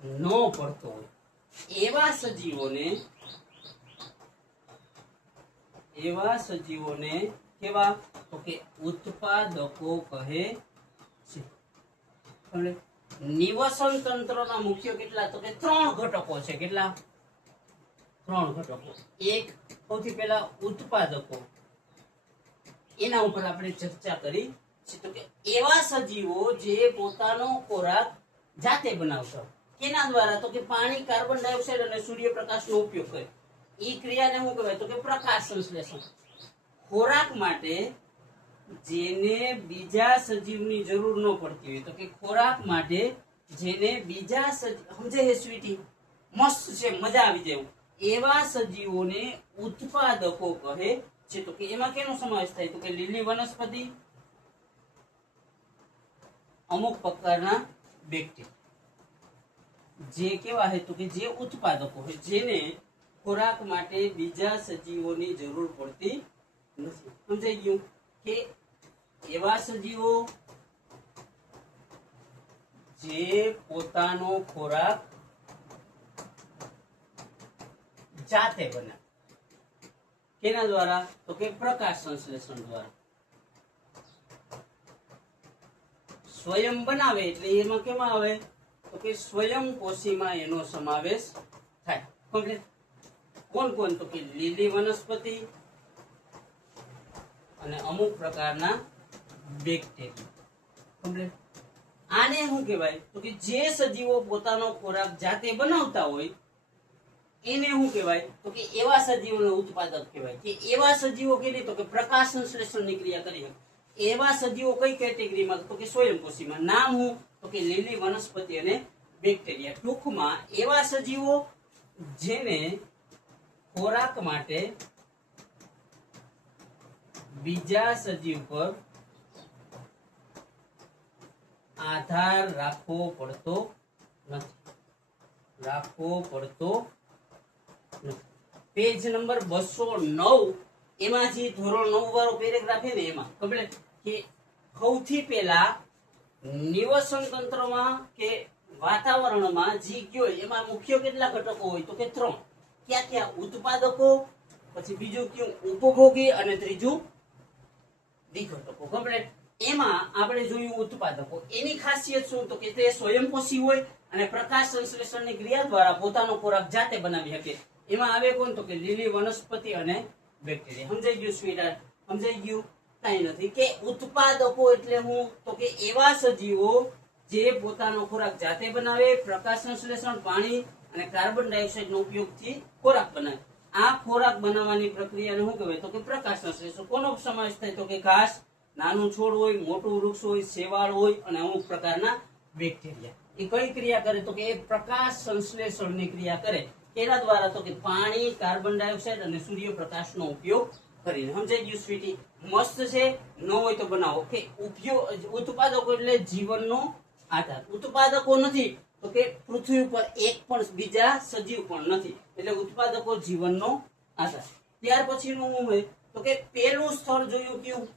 ન પડતો હોય, એવા સજીવોને કેવા? તો કે ઉત્પાદકો કહે છે. નિવસન તંત્રના મુખ્ય કેટલા? તો કે 3 ઘટકો છે. કેટલા? 3 ઘટકો. એક, સૌથી પહેલા ઉત્પાદકો. એના ઉપર આપણે ચર્ચા કરી છે. તો કે એવા સજીવો જે પોતાનો ખોરાક જાતે બનાવતા. કેના દ્વારા? તો કે પાણી, કાર્બન ડાયોક્સાઇડ અને સૂર્યપ્રકાશનો ઉપયોગ કરે. એ ક્રિયાને શું કહેવાય? તો કે પ્રકાશ સંશ્લેષણ. ખોરાક માટે જેને બીજા સજીવની જરૂર ન પડતી હોય, તો કે ખોરાક માટે જેને બીજા સજીવ, સમજે સ્વીટી? મસ્ત છે, મજા આવી જાય એવા સજીવોને ઉત્પાદકો કહે છે. તો કે એમાં કેનો સમાવેશ થાય? તો કે લીલી વનસ્પતિ, અમુક પ્રકારના બેક્ટેરિયા. જે કેવા છે? તો કે જે ઉત્પાદકો હોય, જેને ખોરાક માટે બીજા સજીવોની જરૂર પડતી નથી. સમજાઈ ગયું? કે એવા સજીવો જે પોતાનો ખોરાક જાતે બનાવે. કેના દ્વારા? તો કે પ્રકાશ સંશ્લેષણ દ્વારા. સ્વયં બનાવે એટલે એમાં કેમાં આવે? તો કે સ્વયંપોષીમાં એનો સમાવેશ થાય. કમ્પ્લીટ. કોણ કોણ? તો કે લીલી વનસ્પતિ અને અમુક પ્રકારના બેક્ટેરિયા. કમ્પ્લીટ. આને શું કહેવાય? તો કે જે સજીવો પોતાનો ખોરાક જાતે બનાવતા હોય એને શું કહેવાય? તો કે એવા સજીવોને ઉત્પાદક કહેવાય. કે એવા સજીવો કે નહીં? તો કે પ્રકાશ સંશ્લેષણની ક્રિયા કરી. એવા સજીવો કઈ કેટેગરીમાં? તો કે સ્વયંપોષીમાં. નામ શું? તો કે લીલી વનસ્પતિ અને બેક્ટેરિયા. ટૂંકમાં એવા સજીવો જેને ખોરાક માટે બીજા સજીવ પર આધાર રાખવો પડતો નથી. પેજ નંબર 209 એમાં જે ધોરણ 9 વાળો પેરેગ્રાફ છે ને એમાં કમ્પ્લીટ. કે સૌથી પહેલા નિવસન તંત્રમાં કે વાતાવરણમાં જે કયો એમાં મુખ્ય કેટલા ઘટકો હોય? તો કે 3. ક્યાં ક્યાં? ઉત્પાદકો, પછી બીજું કયું ઉપભોગી અને ત્રીજું વિઘટકો. કમ્પ્લીટ. એમાં આપણે જોયું ઉત્પાદકો. એની ખાસિયત શું? તો કે તે સ્વયંપોષી હોય અને પ્રકાશ સંશ્લેષણની ક્રિયા દ્વારા પોતાનો ખોરાક જાતે બનાવી શકે. એમાં આવે કોણ? તો કે લીલી વનસ્પતિ અને બેક્ટેરિયા. સમજાઈ ગયું સ્વીટહાર્ટ? સમજાઈ ગયું? કઈ નથી. કે ઉત્પાદકો એટલે હું? તો કે એવા સજીવો જે પોતાનો ખોરાક જાતે બનાવે, પ્રકાશ સંશ્લેષણ, પાણી અને કાર્બન ડાયોક્સાઇડ નો ઉપયોગથી ખોરાક બનાવે. આ ખોરાક બનાવવાની પ્રક્રિયાને શું કહેવાય તો કે પ્રકાશ સંશ્લેષણ. કોનો સમાવેશ થાય તો કે ઘાસ, નાનું છોડ હોય, મોટું વૃક્ષ હોય, શેવાળ હોય અને અમુક પ્રકારના બેક્ટેરિયા. એ કઈ ક્રિયા કરે તો કે એ પ્રકાશ સંશ્લેષણની ક્રિયા કરે. એના દ્વારા તો કે પાણી, કાર્બન ડાયોક્સાઇડ અને સૂર્યપ્રકાશનો ઉપયોગ કરીને. સમજાઈ ગયું સ્વીટી? મસ્ત છે. ન હોય તો બનાવો. કે ઉત્પાદકો એટલે જીવનનો આધાર. ઉત્પાદકો નથી તો કે પૃથ્વી ઉપર એક પણ બીજા સજીવ પણ નથી, એટલે ઉત્પાદકો જીવનનો આધાર. ત્યાર પછીનું શું હોય તો કે પેલું સ્થળ જોયું કયું?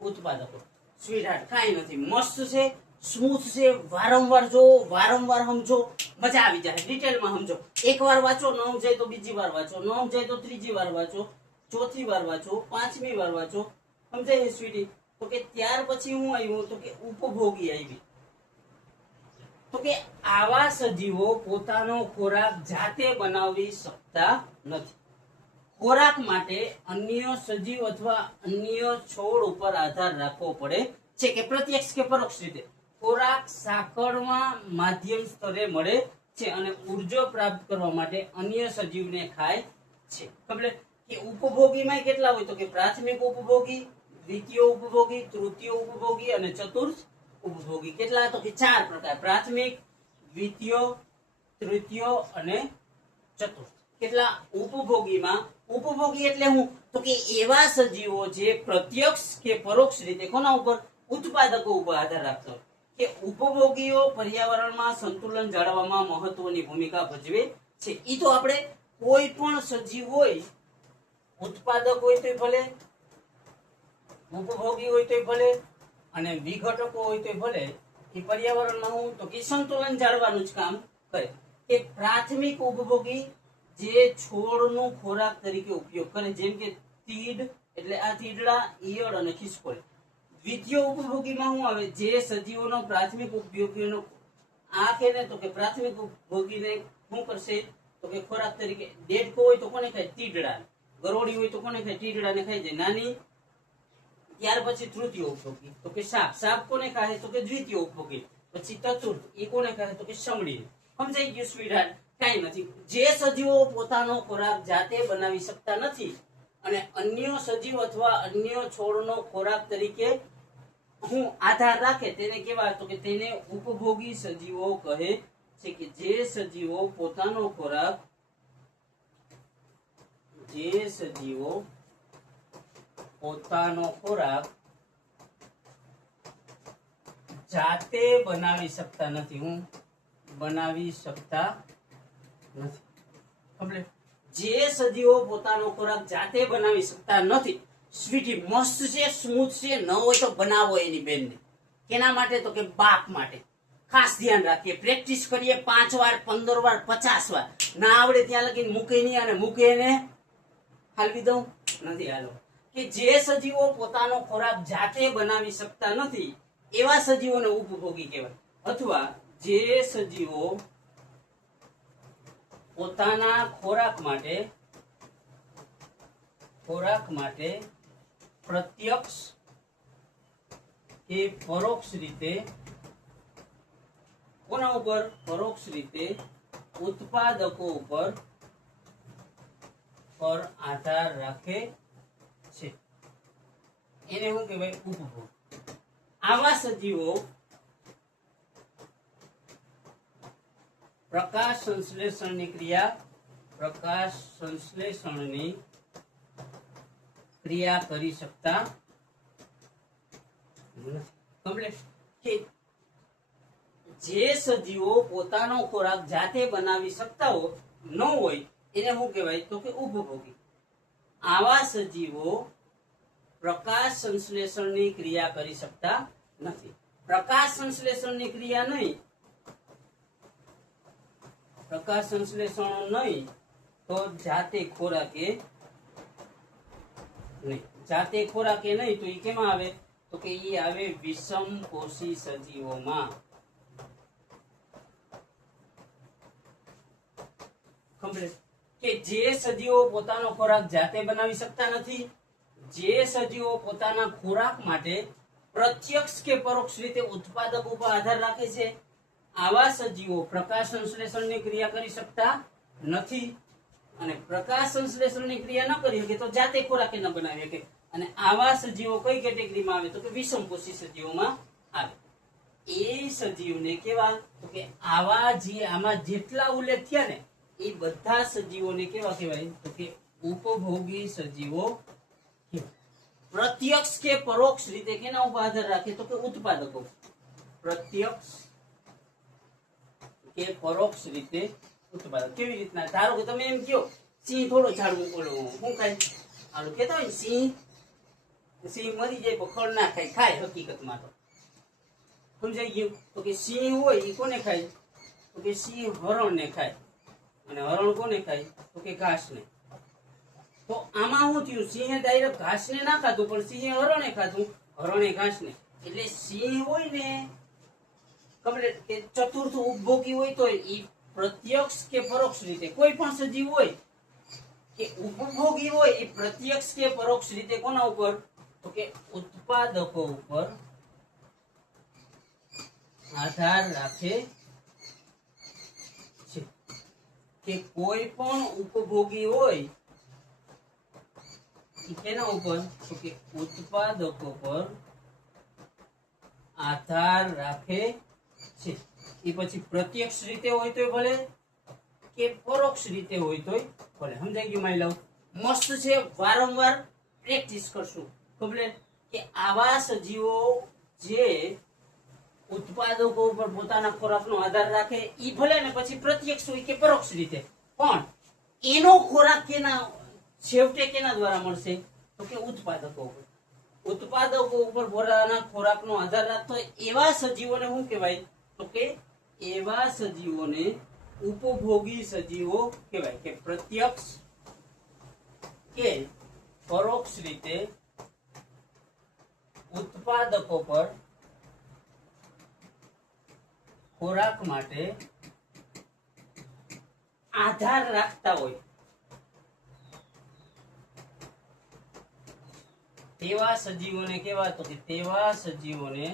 ઉત્પાદકો. સ્વીટહાર્ટ કાંઈ નથી, મસ્ત છે, સ્મૂથ છે, વારંવાર જો, વારંવાર સમજો, મજા આવી જાય. ડિટેલમાં સમજો. એકવાર વાંચો, ન સમજાય તો બીજી વાર વાંચો, ન સમજાય તો ત્રીજી વાર વાંચો, ચોથી વાર વાંચો, પાંચમી વાર વાંચો. સમજાય સ્વીટી? તો કે ત્યાર પછી હું આવ્યું તો કે ઉપભોગી આવી. તો કે આવા સજીવો પોતાનો ખોરાક જાતે બનાવી શકતા નથી. ખોરાક માટે અન્ય સજીવ અથવા અન્ય છોડ ઉપર આધાર રાખવો પડે છે. કે પ્રત્યક્ષ કે પરોક્ષ રીતે ખોરાક સાંકળમાં માધ્યમ સ્તરે મળે છે અને ઉર્જા પ્રાપ્ત કરવા માટે અન્ય સજીવને ખાય છે. ખબર કે ઉપભોગીમાં કેટલા હોય તો કે પ્રાથમિક ઉપભોગી, દ્વિતીય ઉપભોગી, તૃતીય ઉપભોગી અને ચતુર્થ ઉપભોગી. કેટલા તો કે 4 પ્રકાર: પ્રાથમિક, દ્વિતીય, તૃતીય અને ચતુર્થ. કેટલા ઉપભોગીમાં? ઉપભોગી એટલે હું તો કે એવા સજીવો જે પ્રત્યક્ષ કે પરોક્ષ રીતે કોના ઉપર? ઉત્પાદકો ઉપર આધાર રાખતા હોય. કે ઉપભોગીઓ પર્યાવરણમાં સંતુલન જાળવવામાં મહત્વની ભૂમિકા ભજવે છે. ઈ તો આપણે કોઈ પણ સજીવ હોય, ઉત્પાદક હોય તોય ભલે, ઉપભોગી હોય તોય ભલે અને વિઘટકો હોય તોય ભલે, એ પર્યાવરણમાં હું તો કે સંતુલન જાળવવાનું જ કામ કરે. કે પ્રાથમિક ઉપભોગી જે છોડનો ખોરાક તરીકે ઉપયોગ કરે, જેમ કે તીડ એટલે આ તીડડા, ઈયળ અને ખિસકોલી. દ્વિતીય ઉપભોગીમાં શું આવે? જે સજીવોનો પ્રાથમિક ઉપયોગીનો આ કે ને તો કે પ્રાથમિક ઉપભોગીને શું કરશે તો કે ખોરાક તરીકે. દેડકો હોય તો કોને ખાય? તીડડા. ગરોળી હોય તો કોને ખાય? તીડડાને ખાઈ જાય નાની. ત્યાર પછી તૃતીય ઉપભોગી તો કે સાપ. સાપ કોને ખાય તો કે દ્વિતીય ઉપભોગી. પછી ચતુર્થ, એ કોને ખાય તો કે સમડી. સમજાઈ ગયું સ્વીટહાર્ટ? કાંઈ નથી. જે સજીવો પોતાનો ખોરાક જાતે બનાવી શકતા નથી અને અન્ય સજીવ અથવા અન્ય છોડનો ખોરાક તરીકે હું આધાર રાખે તેને કેવા તો કે તેને ઉપભોગી સજીવો કહે છે. કે જે સજીવો પોતાનો ખોરાક જાતે બનાવી શકતા નથી. હું બનાવી શકતા નથી. સમજે? જે સજીવો પોતાનો ખોરાક જાતે બનાવી શકતા નથી. સ્વીટી મસ્ત છે, સ્મૂથ છે, ન હોય તો બનાવો એની બેનને. કેના માટે તો કે બાપ માટે. ખાસ ધ્યાન રાખીએ, પ્રેક્ટિસ કરીએ 5 વાર, 15 વાર, 50 વાર. ના આવડે ત્યાં લગીને મૂકે નહીં, અને મૂકે એને હાલવી દઉં નથી હાલો. કે જે સજીવો પોતાનો ખોરાક જાતે બનાવી શકતા નથી એવા સજીવોને ઉપભોગી કહેવાય. અથવા જે સજીવો પોતાના ખોરાક માટે પ્રત્યક્ષ કે પરોક્ષ રીતે કોના ઉપર? પરોક્ષ રીતે ઉત્પાદકો ઉપર આધાર રાખે છે. એને શું કહેવાય? ઉપભોગ. આવા સજીવો પ્રકાશ સંશ્લેષણની ક્રિયા કરી શકતા નથી. જે સજીવો પોતાનો ખોરાક જાતે બનાવી શકતા ન હોય એને શું કહેવાય તો કે ઉપભોગી. આવા સજીવો પ્રકાશ સંશ્લેષણની ક્રિયા કરી શકતા નથી. પ્રકાશ સંશ્લેષણની ક્રિયા નહીં, પ્રકાશ સંશ્લેષણ નહીં તો જાતે ખોરાકે નહીં તો એ કેમાં આવે તો કે એ આવે વિષમ કોષી સજીવોમાં. કે જે સજીવો પોતાનો ખોરાક જાતે બનાવી શકતા નથી, જે સજીવો પોતાના ખોરાક માટે પ્રત્યક્ષ કે પરોક્ષ રીતે ઉત્પાદક ઉપર આધાર રાખે છે, આવા સજીવો પ્રકાશ સંશ્લેષણની ક્રિયા કરી શકતા નથી. અને પ્રકાશ સંશ્લેષણની ક્રિયા ન કરી શકે તો જાતે ખોરાક ન બનાવી શકે. અને આવા સજીવો કઈ કેટેગરીમાં આવે તો કે વિષમપોષી સજીવોમાં આવે. એ સજીવને કેવા તો કે આમાં જેટલા ઉલ્લેખ થયા ને એ બધા સજીવોને કેવા કહેવાય તો કે ઉપભોગી સજીવો કહેવાય. પ્રત્યક્ષ કે પરોક્ષ રીતે કેના ઉપર આધાર રાખે તો કે ઉત્પાદકો. પ્રત્યક્ષ કે પરોક્ષ રીતે ઉત્પાદક. કેવી રીતના? ધારો કે તમે એમ કહો સિંહ થોડો ઝાડવું ઓલો શું ખાય, આલું કેતા હોય સિંહ મરી જાય પણ ખડ ના ખાય હકીકતમાં તો સમજાઈ ગયું. તો કે સિંહ હોય એ કોને ખાય તો કે સિંહ હરણ ને ખાય. અને હરણ કોને ખાય તો કે ઘાસ ને. તો આમાં શું થયું? સિંહે ડાયરેક્ટ ઘાસ ને ના ખાધું પણ સિંહે હરણે ખાધું, હરણે ઘાસ ને. એટલે સિંહ હોય ને કમ્પ્લીટ કે ચતુર્થ ઉપભોગી હોય તો એ પ્રત્યક્ષ કે પરોક્ષ રીતે કોઈ પણ સજીવ હોય કે ઉપભોગી હોય એ પ્રત્યક્ષ કે પરોક્ષ રીતે કોના ઉપર તો કે ઉત્પાદકો ઉપર આધાર રાખે છે. કે કોઈ પણ ઉપભોગી હોય એ કેના ઉપર તો કે ઉત્પાદકો પર આધાર રાખે છે. એ પછી પ્રત્યક્ષ રીતે હોય તોય ભલે કે પરોક્ષ રીતે હોય તોય ભલે. સમજાઈ ગયું માય લવ? મસ્ત છે. વારંવાર પ્રેક્ટિસ કરશું. ખબર કે આવા સજીવો જે ઉત્પાદકો ઉપર પોતાના ખોરાકનો આધાર રાખે ઈ ભલે ને પછી પ્રત્યક્ષ હોય કે પરોક્ષ રીતે, પણ એનો ખોરાક કેના છેવટે કેના દ્વારા મળશે તો કે ઉત્પાદકો ઉપર. ઉત્પાદકો ઉપર પોતાના ખોરાકનો આધાર રાખતો એવા સજીવોને શું કહેવાય તો કે એવા સજીવોને ઉપભોગી સજીવો કહેવાય. કે પ્રત્યક્ષ કે પરોક્ષ રીતે ઉત્પાદકો પર ખોરાક માટે આધાર રાખતા હોય તેવા સજીવોને કેવા તો કે તેવા સજીવોને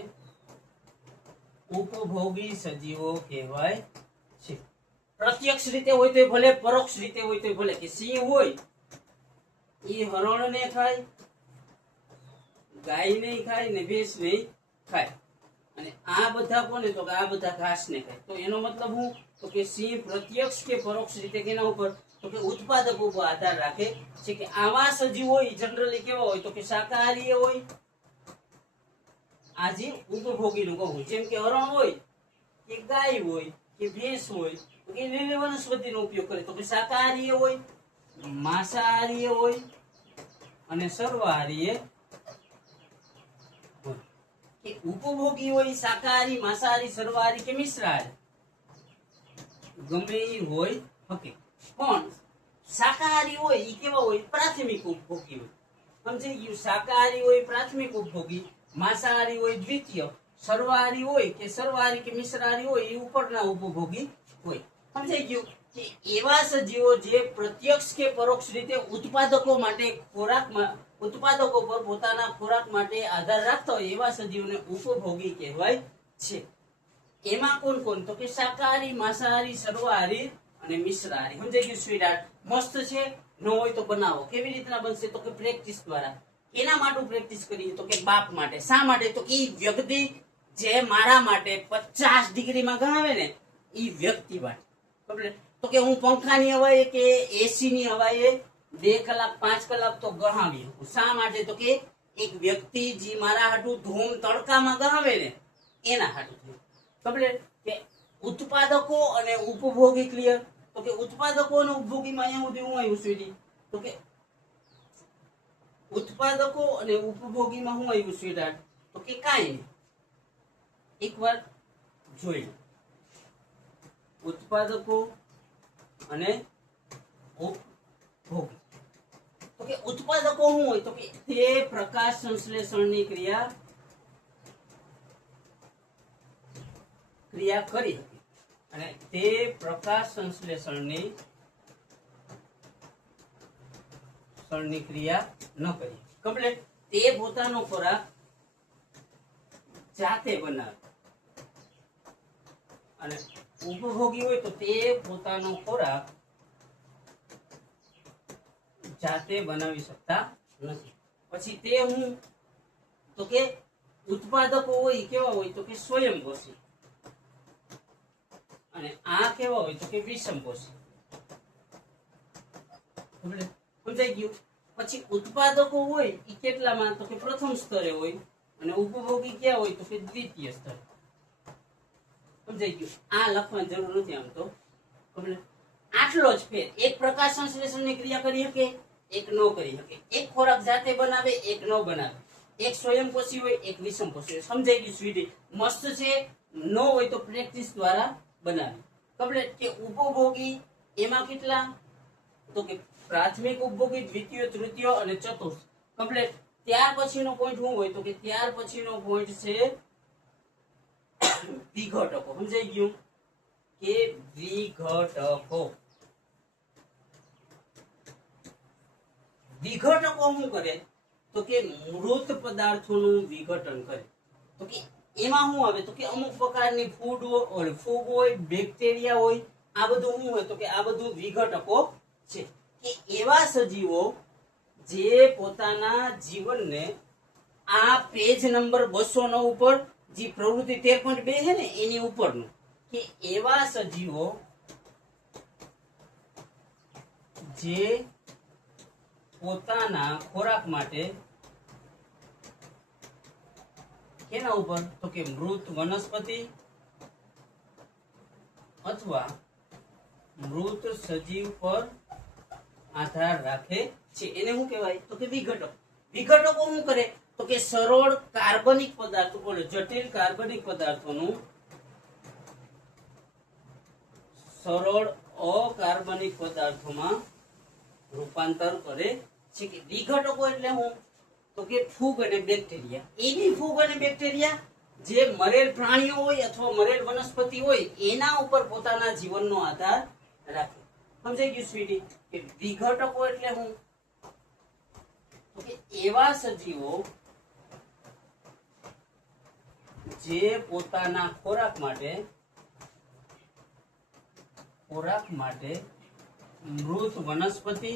ઉપભોગી સજીવો કહેવાય છે. પ્રત્યક્ષ રીતે હોય તો ભલે, પરોક્ષ રીતે હોય તો ભલે. કે સિંહ હોય એ હરણ ને ખાય, ગાય નહીં ખાય ને ભેંસ નહીં ખાય. અને આ બધા કોને તો કે આ બધા ઘાસ ને ખાય. તો એનો મતલબ શું તો કે સિંહ પ્રત્યક્ષ કે પરોક્ષ રીતે કેના ઉપર તો કે ઉત્પાદકો ઉપર આધાર રાખે છે. કે આવા સજીવો હોય જનરલી કેવા હોય તો કે શાકાહારી હોય. આજે ઉપભોગી નું કહું જેમ કે હરણ હોય કે ગાય હોય કે ભેંસ હોય તો કે લીલી વનસ્પતિનો ઉપયોગ કરે. તો કે શાકાહારી હોય, માંસાહારી હોય અને સર્વાહારી. કે ઉપભોગી હોય શાકાહારી, માંસાહારી, સર્વાહારી કે મિશ્રાહારી ગમે એ હોય શકે. પણ શાકાહારી હોય એ કેવા હોય પ્રાથમિક ઉપભોગી હોય. સમજાઈ ગયું? શાકાહારી હોય પ્રાથમિક ઉપભોગી, માંસાહારી હોય દ્વિતીય, સર્વાહારી હોય કે સર્વાહારી કે મિશ્રાહારી હોય એ ઉપરના ઉપભોગી હોય. સમજાઈ ગયું? કે એવા સજીવો જે પ્રત્યક્ષ કે પરોક્ષ રીતે ઉત્પાદકો માટે ખોરાકમાં ઉત્પાદકો પર પોતાના ખોરાક માટે આધાર રાખતા હોય એવા સજીવોને ઉપભોગી કહેવાય છે. એમાં કોણ કોણ તો કે શાકાહારી, માંસાહારી, સર્વાહારી અને મિશ્રાહારી. સમજાઈ ગયું સ્વીટહાર્ટ? મસ્ત છે. ન હોય તો બનાવો. કેવી રીતના બનશે તો કે પ્રેક્ટિસ દ્વારા. એના માટે પ્રેક્ટિસ કરીએ તો કે બાપ માટે. શા માટે તો કે વ્યક્તિ જે મારા માટે 50 ડિગ્રીમાં ગણાવે ને એ વ્યક્તિ માટે. ખબર તો કે હું પંખાની હવાએ કે એસી ની હવાએ 2 કલાક 5 કલાક તો ગહાવી શકું. શા માટે તો કે એક વ્યક્તિ જે મારા હાટું ધૂમ તડકામાં ગહાવે ને એના હાટું. ખબર કે ઉત્પાદકો અને ઉપભોગી ક્લિયર. તો કે ઉત્પાદકો અને ઉપભોગીમાં અહીંયા સુધી હું આવ્યું સ્વીટી તો કે ઉત્પાદકો અને ઉપભોગીમાં હું આવ્યું સ્વીટહાર્ટ તો કે કાંઈ નહીં. એકવાર જોઈ લો. ઉત્પાદકો અને ઉપભોગી. તો કે ઉત્પાદકો શું હોય તો કે તે પ્રકાશ સંશ્લેષણની ક્રિયા કરી હતી અને તે પ્રકાશ સંશ્લેષણની ક્રિયા ન કરી. કમ્પ્લીટ. તે પોતાનો ખોરાક જાતે બનાવે અને ઉપભોગી હોય તો તે પોતાનો ખોરાક જાતે બનાવી શકતા નથી. પછી તે હું તો કે ઉત્પાદકો હોય કેવા હોય તો કે સ્વયંપોષી, અને આ કેવા હોય તો કે વિષમપોષી. સમજાઈ ગયું? પછી ઉત્પાદકો હોય એ કેટલામાં તો કે પ્રથમ સ્તરે હોય, અને ઉપભોગી ક્યાં હોય તો કે દ્વિતીય સ્તરે. સમજાઈ ગયું? આ લખવાની જરૂર નથી આમ તો. આટલો જ ફેર. એક પ્રકાશ સંશ્લેષણની ક્રિયા કરી શકે, એક ન કરી શકે. એક ખોરાક જાતે બનાવે, એક ન બનાવે. એક સ્વયંપોષી હોય, એક વિષમપોષી હોય. સમજાઈ ગયું સ્વીટી? મસ્ત છે. ન હોય તો પ્રેક્ટિસ દ્વારા બનાવે. કમ્પ્લીટ. કે ઉપભોગી એમાં કેટલા તો કે પ્રાથમિક ઉપભોગી, દ્વિતીય, તૃતીય અને ચતુર્થ. કમ્પ્લીટ. ત્યાર પછીનો પોઈન્ટ શું હોય તો કે ત્યાર પછીનો પોઈન્ટ છે વિઘટકો. સમજાઈ ગયું? કે વિઘટકો. વિઘટકો શું કરે તો કે મૃત પદાર્થોનું વિઘટન કરે. તો કે એમાં શું આવે તો કે અમુક પ્રકારની ફૂગ હોય, બેક્ટેરિયા હોય, આ બધું શું હોય તો કે આ બધું વિઘટકો છે. કે એવા સજીવો જે પોતાના જીવનને આ પેજ નંબર 209 ઉપર જે પ્રવૃત્તિ 13.2 છે ને એની ઉપરનું, કે એવા સજીવો જે પોતાના ખોરાક માટે કેના ઉપર તો કે મૃત વનસ્પતિ અથવા મૃત સજીવ પર આધાર રાખે છે, એને શું કહેવાય તો કે વિઘટકો. વિઘટકો શું કરે તો કે સરળ કાર્બનિક પદાર્થો, જટિલ કાર્બનિક પદાર્થોનું સરળ અકાર્બનિક પદાર્થોમાં રૂપાંતર કરે છે. કે વિઘટકો એટલે શું તો કે ફૂગ અને બેક્ટેરિયા. એવી ફૂગ અને બેક્ટેરિયા જે મરેલ પ્રાણીઓ હોય અથવા મરેલ વનસ્પતિ હોય એના ઉપર પોતાના જીવનનો આધાર રાખે. સમજાઈ ગયું સ્વીટી? કે વિઘટકો એટલે શું તો કે એવા સજીવો જે પોતાના ખોરાક માટે મૃત વનસ્પતિ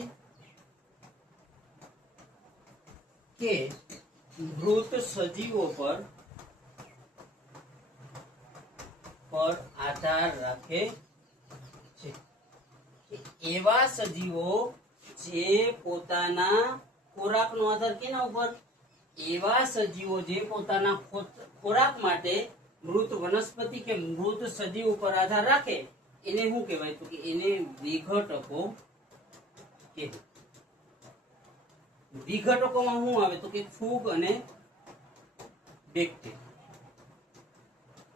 કે મૃત સજીવો પર આધાર રાખે છે. એવા સજીવો જે પોતાના ખોરાકનો આધાર કેના ઉપર, એવા સજીવો જે પોતાના ખોરાક માટે મૃત વનસ્પતિ કે મૃત સજીવ ઉપર આધાર રાખે એને શું કહેવાય તો કે એને વિઘટકો કહેવાય. વિઘટકોમાં શું આવે તો કે ફૂગ અને બેક્ટેરિયા.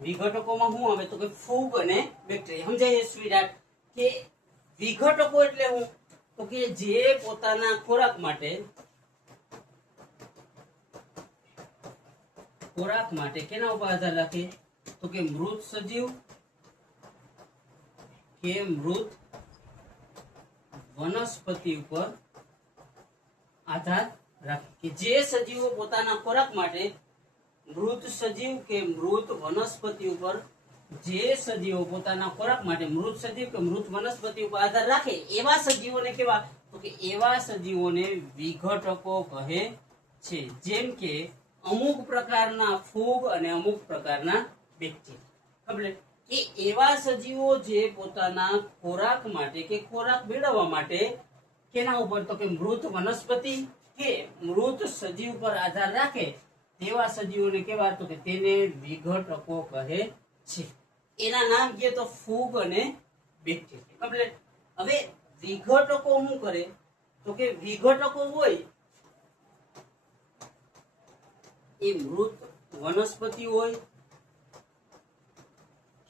વિઘટકોમાં શું આવે તો કે ફૂગ અને બેક્ટેરિયા. સમજાય સ્વીટહાર્ટ? કે વિઘટકો એટલે શું તો કે જે પોતાના ખોરાક માટે કેના ઉપર આધાર રાખે તો કે મૃત સજીવ કે મૃત વનસ્પતિ ઉપર આધાર રાખે. કે જે સજીવો પોતાના ખોરાક માટે મૃત સજીવ કે મૃત વનસ્પતિ ઉપર આધાર રાખે એવા સજીવોને કેવા તો કે એવા સજીવોને વિઘટકો કહે છે. જેમ કે અમુક પ્રકારના ફૂગ અને અમુક પ્રકારના બેક્ટેરિયા. કે એવા સજીવો જે પોતાના ખોરાક માટે કે ખોરાક મેળવવા માટે કેના ઉપર તો કે મૃત વનસ્પતિ કે મૃત સજીવ પર આધાર રાખે તેવા સજીવોને કેવા તો કે તેને વિઘટકો કહે છે. એના નામ કહીએ તો ફૂગ અને બેક્ટેરિયા. કમ્પ્લીટ. હવે વિઘટકો શું કરે તો કે વિઘટકો હોય એ મૃત વનસ્પતિ હોય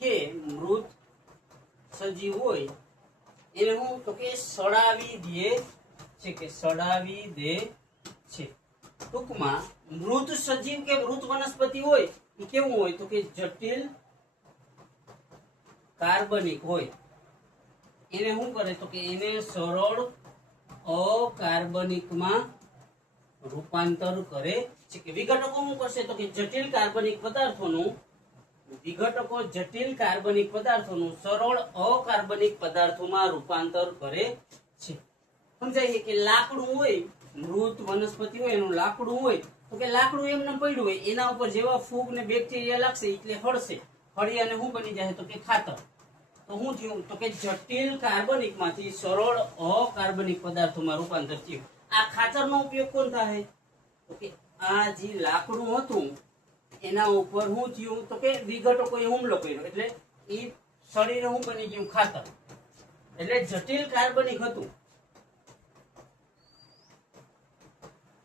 કે મૃત સજીવ હોય એને હું તો કે સડાવી દે છે. ટૂંકમાં મૃત સજીવ કે મૃત વનસ્પતિ હોય એ કેવું હોય તો કે જટિલ કાર્બનિક હોય. એને શું કરે તો કે એને સરળ અકાર્બનિકમાં રૂપાંતર કરે છે. કે વિઘટકો શું કરશે તો કે જટિલ કાર્બનિક પદાર્થોનું સરળ અકાર્બનિક પદાર્થોમાં રૂપાંતર કરે છે. સમજાય છે કે લાકડું હોય, મૃત વનસ્પતિ હોય એનું લાકડું હોય, તો કે લાકડું એમને પડ્યું હોય એના ઉપર જેવા ફૂગ ને બેક્ટેરિયા લાગશે એટલે હળશે, હળી અને શું બની જાય તો કે ખાતર. તો શું થયું તો કે જટિલ કાર્બનિક માંથી સરળ અકાર્બનિક પદાર્થોમાં રૂપાંતર થયું. આ ખાતરનો ઉપયોગ કોણ થાય તો કે આ જે લાકડું હતું એના ઉપર શું થયું તો કે વિઘટકોએ હુમલો કર્યો એટલે એ શરીર શું બની ગયું ખાતર. એટલે જટિલ કાર્બનિક હતું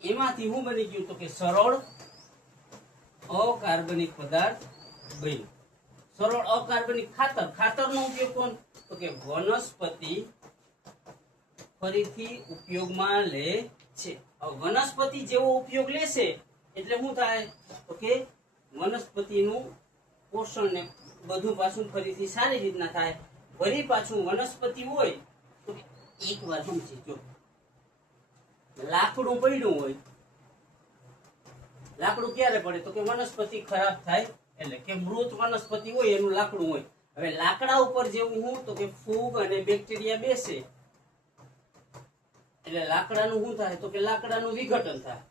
એમાંથી શું બની ગયું તો કે સરળ અકાર્બનિક પદાર્થ બન્યું. સરળ અકાર્બનિક ખાતર. ખાતરનો ઉપયોગ કોણ તો કે વનસ્પતિ ફરીથી ઉપયોગમાં લે છે. વનસ્પતિ જેવો ઉપયોગ લેશે એટલે શું થાય તો કે વનસ્પતિનું પોષણ ને બધું પાછું ફરીથી સારી રીતના થાય. વળી પાછું વનસ્પતિ હોય તો એક વાર સમજી જો લાકડું પડ્યું હોય, લાકડું ક્યારે પડે તો કે વનસ્પતિ ખરાબ થાય એટલે કે મૃત વનસ્પતિ હોય એનું લાકડું હોય. હવે લાકડા ઉપર જેવું હું તો કે ફૂગ અને બેક્ટેરિયા બેસે એટલે લાકડાનું શું થાય તો કે લાકડાનું વિઘટન થાય.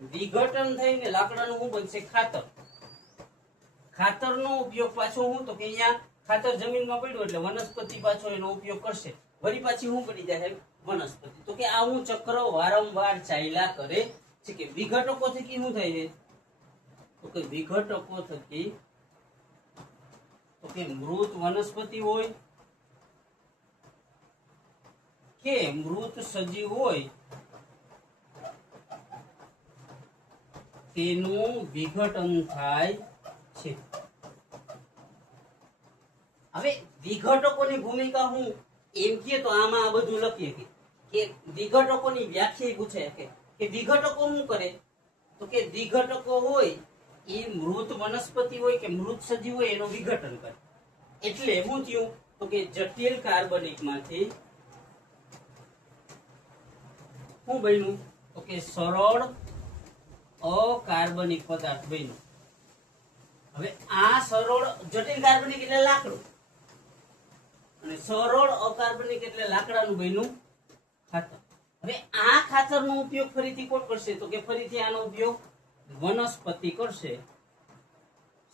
વિઘટન થઈને લાકડાનું શું બનશે ખાતર. ખાતરનો ઉપયોગ પાછો હું તો કે અહીંયા ખાતર જમીનમાં પડ્યું એટલે વનસ્પતિ પાછો એનો ઉપયોગ કરશે. વળી પાછી શું બની જાય વનસ્પતિ. તો કે આવું ચક્ર વારંવાર ચાલ્યા કરે છે. કે વિઘટકો થકી શું થાય છે તો કે વિઘટકો થકી તો કે મૃત વનસ્પતિ હોય કે મૃત સજીવ હોય તેનું વિઘટન થાય છે. હવે વિઘટકોની ભૂમિકા હું એમ કે તો આમાં આ બધું લખીએ કે વિઘટકોની વ્યાખ્યા પૂછે કે વિઘટકો શું કરે તો કે વિઘટકો હોય એ મૃત વનસ્પતિ હોય કે મૃત સજીવ હોય એનું વિઘટન કરે. એટલે શું થયું તો કે જટિલ કાર્બનિક માંથી શું બન્યું તો કે સરળ અકાર્બનિક પદાર્થ બન્યું. હવે આ સરળ જટિલ કાર્બનિક એટલે લાકડું અને સરળ અકાર્બનિક એટલે લાકડાનું બન્યું ખાતર. હવે આ ખાતરનો ઉપયોગ ફરીથી કોણ કરશે તો કે ફરીથી આનો ઉપયોગ વનસ્પતિ કરશે.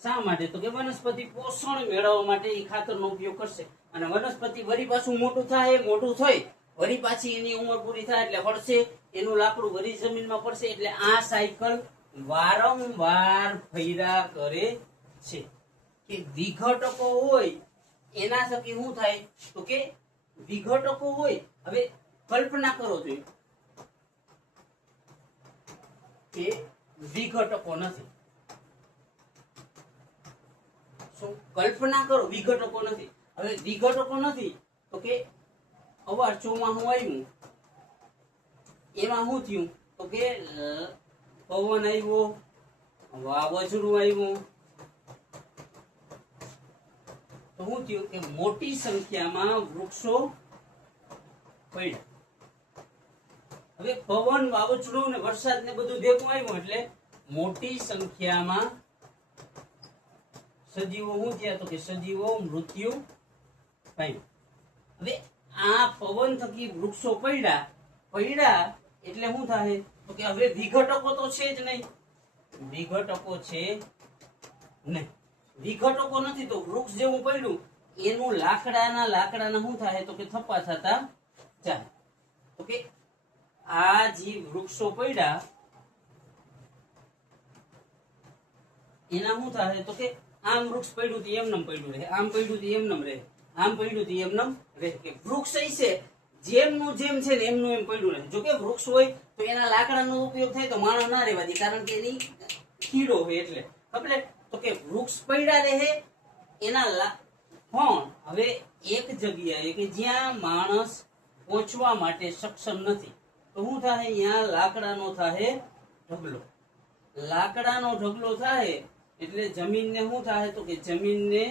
શા માટે તો કે વનસ્પતિ પોષણ મેળવવા માટે એ ખાતરનો ઉપયોગ કરશે. અને વનસ્પતિ વળી પાછું મોટું થાય, મોટું થઈ વળી પાછી એની ઉંમર પૂરી થાય એટલે હળશે, એનું લાકડું વળી જમીનમાં પડશે. એટલે આ સાયકલ વારંવાર ફર્યા કરે છે. કે વિઘટકો હોય એના થકી શું થાય તો કે વિઘટકો હોય. હવે કલ્પના કરો જોઈએ કે વિઘટકો નથી. શું કલ્પના કરો વિઘટકો નથી. હવે વિઘટકો નથી તો કે અવાર ચોમાસું આવ્યું એમાં શું થયું તો કે પવન આવ્યો, વાવાઝોડું આવ્યું તો શું થયું કે મોટી સંખ્યામાં વૃક્ષો પડ્યા. હવે પવન, વાવાઝોડું ને વરસાદ ને બધું ભેગું આવ્યું એટલે મોટી સંખ્યામાં સજીવો શું થયા તો કે સજીવો મૃત્યુ પામ્યા. હવે આ પવન થકી વૃક્ષો પડ્યા એટલે શું થાય તો કે હવે વિઘટકો તો છે જ નહીં. વિઘટકો છે નહીં, વિઘટકો નથી તો વૃક્ષ જેવું પડ્યું એનું લાકડાના શું થાય તો કે થપ્પા થતા જાય. તો કે આ જે વૃક્ષો પડ્યા એના શું થાય તો કે આમ વૃક્ષ પડ્યું તો એમનેમ પડ્યું રહે, આમ પડ્યું તો એમનેમ રહે, આમ પડ્યું તો એમનેમ રહે. કે વૃક્ષ છે જેમનું જેમ છે ને એમનું એમ પડ્યું રહે. જો કે વૃક્ષ હોય તો એના લાકડાનો ઉપયોગ થાય તો માણસ ના રહેવા દે કારણ કે એની કીડો હોય એટલે એટલે તો કે વૃક્ષ પડ્યા રહે એના પણ હવે એક જગ્યાએ કે જ્યાં માણસ પહોંચવા માટે સક્ષમ નથી તો શું થાય અહીંયા લાકડાનો થાય ઢગલો. લાકડાનો ઢગલો થાય એટલે જમીનને શું થાય તો કે જમીનને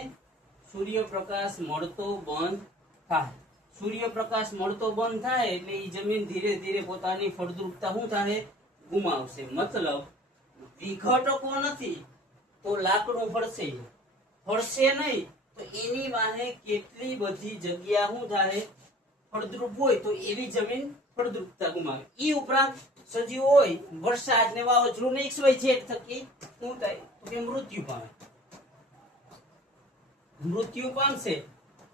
સૂર્યપ્રકાશ મળતો બંધ થાય. સૂર્યપ્રકાશ મળતો બંધ થાય એટલે એ જમીન ધીરે ધીરે પોતાની ફળદ્રુપતા શું થાય ગુમાવશે. મતલબ વિઘટકો નથી તો લાકડું ફળશે નહીં તો એની વાહે કેટલી બધી જગ્યા શું થાય ફળદ્રુપ હોય તો એવી જમીન ફળદ્રુપતા ગુમાવે. ઈ ઉપરાંત સજીવો હોય વરસાદ ને વાવાઝોડું ને XYZ થકી શું થાય તો કે મૃત્યુ પામે. મૃત્યુ પામશે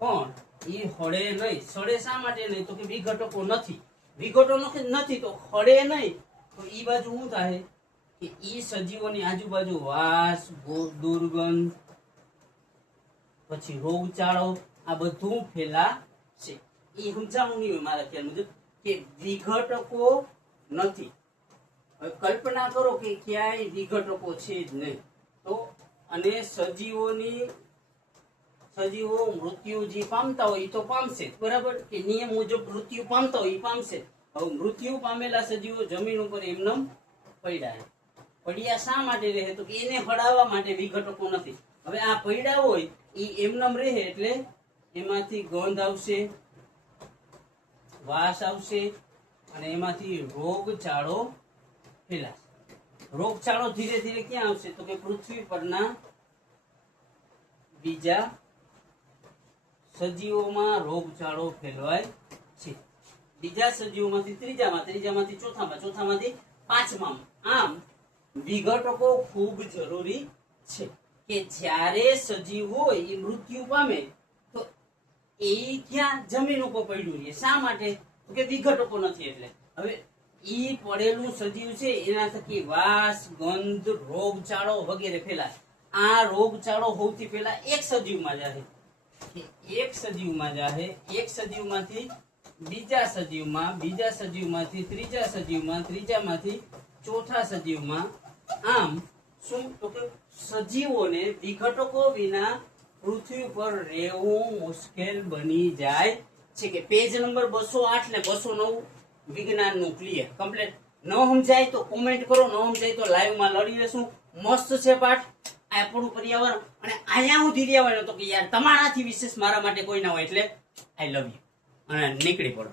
પણ ઈ હળે નહીં. સડે શા માટે નહીં તો કે વિઘટકો નથી. વિઘટો નથી તો હળે નહીં. તો ઈ બાજુ શું થાય કે ઈ સજીવોની આજુબાજુ વાસ, દુર્ગંધ, પછી રોગચાળો આ બધું ફેલાશે. ઈ સમજાવવું નહીં હોય મારા ખ્યાલ મુજબ કે વિઘટકો નથી. હવે કલ્પના કરો કે ક્યાંય વિઘટકો છે જ નહીં તો અને સજીવો મૃત્યુ જે પામતા હોય એ તો પામશે બરાબર કે નિયમ મુજબ મૃત્યુ પામતા હોય એ પામશે. હવે મૃત્યુ પામેલા સજીવો જમીન ઉપર એમનેમ પડ્યા શા માટે રહે તો કે એને હડાવવા માટે વિઘટકો નથી. હવે આ પડ્યા હોય એ એમનેમ રહે એટલે એમાંથી ગંધ આવશે, વાસ આવશે અને એમાંથી રોગચાળો ફેલાશે. રોગચાળો ધીરે ધીરે ક્યાં આવશે તો કે પૃથ્વી પરના બીજા સજીવોમાં રોગચાળો ફેલવાય છે. બીજા સજીવોમાંથી ત્રીજામાં, ત્રીજામાંથી ચોથામાં, ચોથામાંથી પાંચમામાં. આમ વિઘટકો ખૂબ જરૂરી છે કે જ્યારે સજીવ હોય એ મૃત્યુ પામે તો એ ક્યાં જમીન ઉપર પડ્યું રહે. શા માટે તો કે વિઘટકો નથી એટલે. હવે ઈ પડેલું સજીવ છે એના થકી વાસ, ગંધ, રોગચાળો વગેરે ફેલાય. આ રોગચાળો સૌથી પહેલા એક સજીવમાં જાય. એક સજીવમાં જાય, એક સજીવમાંથી બીજા સજીવમાં, બીજા સજીવમાંથી ત્રીજા સજીવમાં, ત્રીજામાંથી ચોથા સજીવમાં. આમ શું તો કે સજીવોને વિઘટકો વિના પૃથ્વી પર રહેવું મુશ્કેલ બની જાય છે. કે પેજ નંબર 208 ને 209 વિજ્ઞાનનું ક્લિયર કમ્પ્લીટ. ન સમજાય તો કોમેન્ટ કરો, ન સમજાય તો લાઈવમાં લડી લેશું. મસ્ત છે પાઠ. આપણું પર્યાવરણ અને અહીંયા સુધી રહેવાનું તો કે યાર તમારાથી વિશેષ મારા માટે કોઈ ના હોય એટલે આઈ લવ યુ અને નીકળી પડો.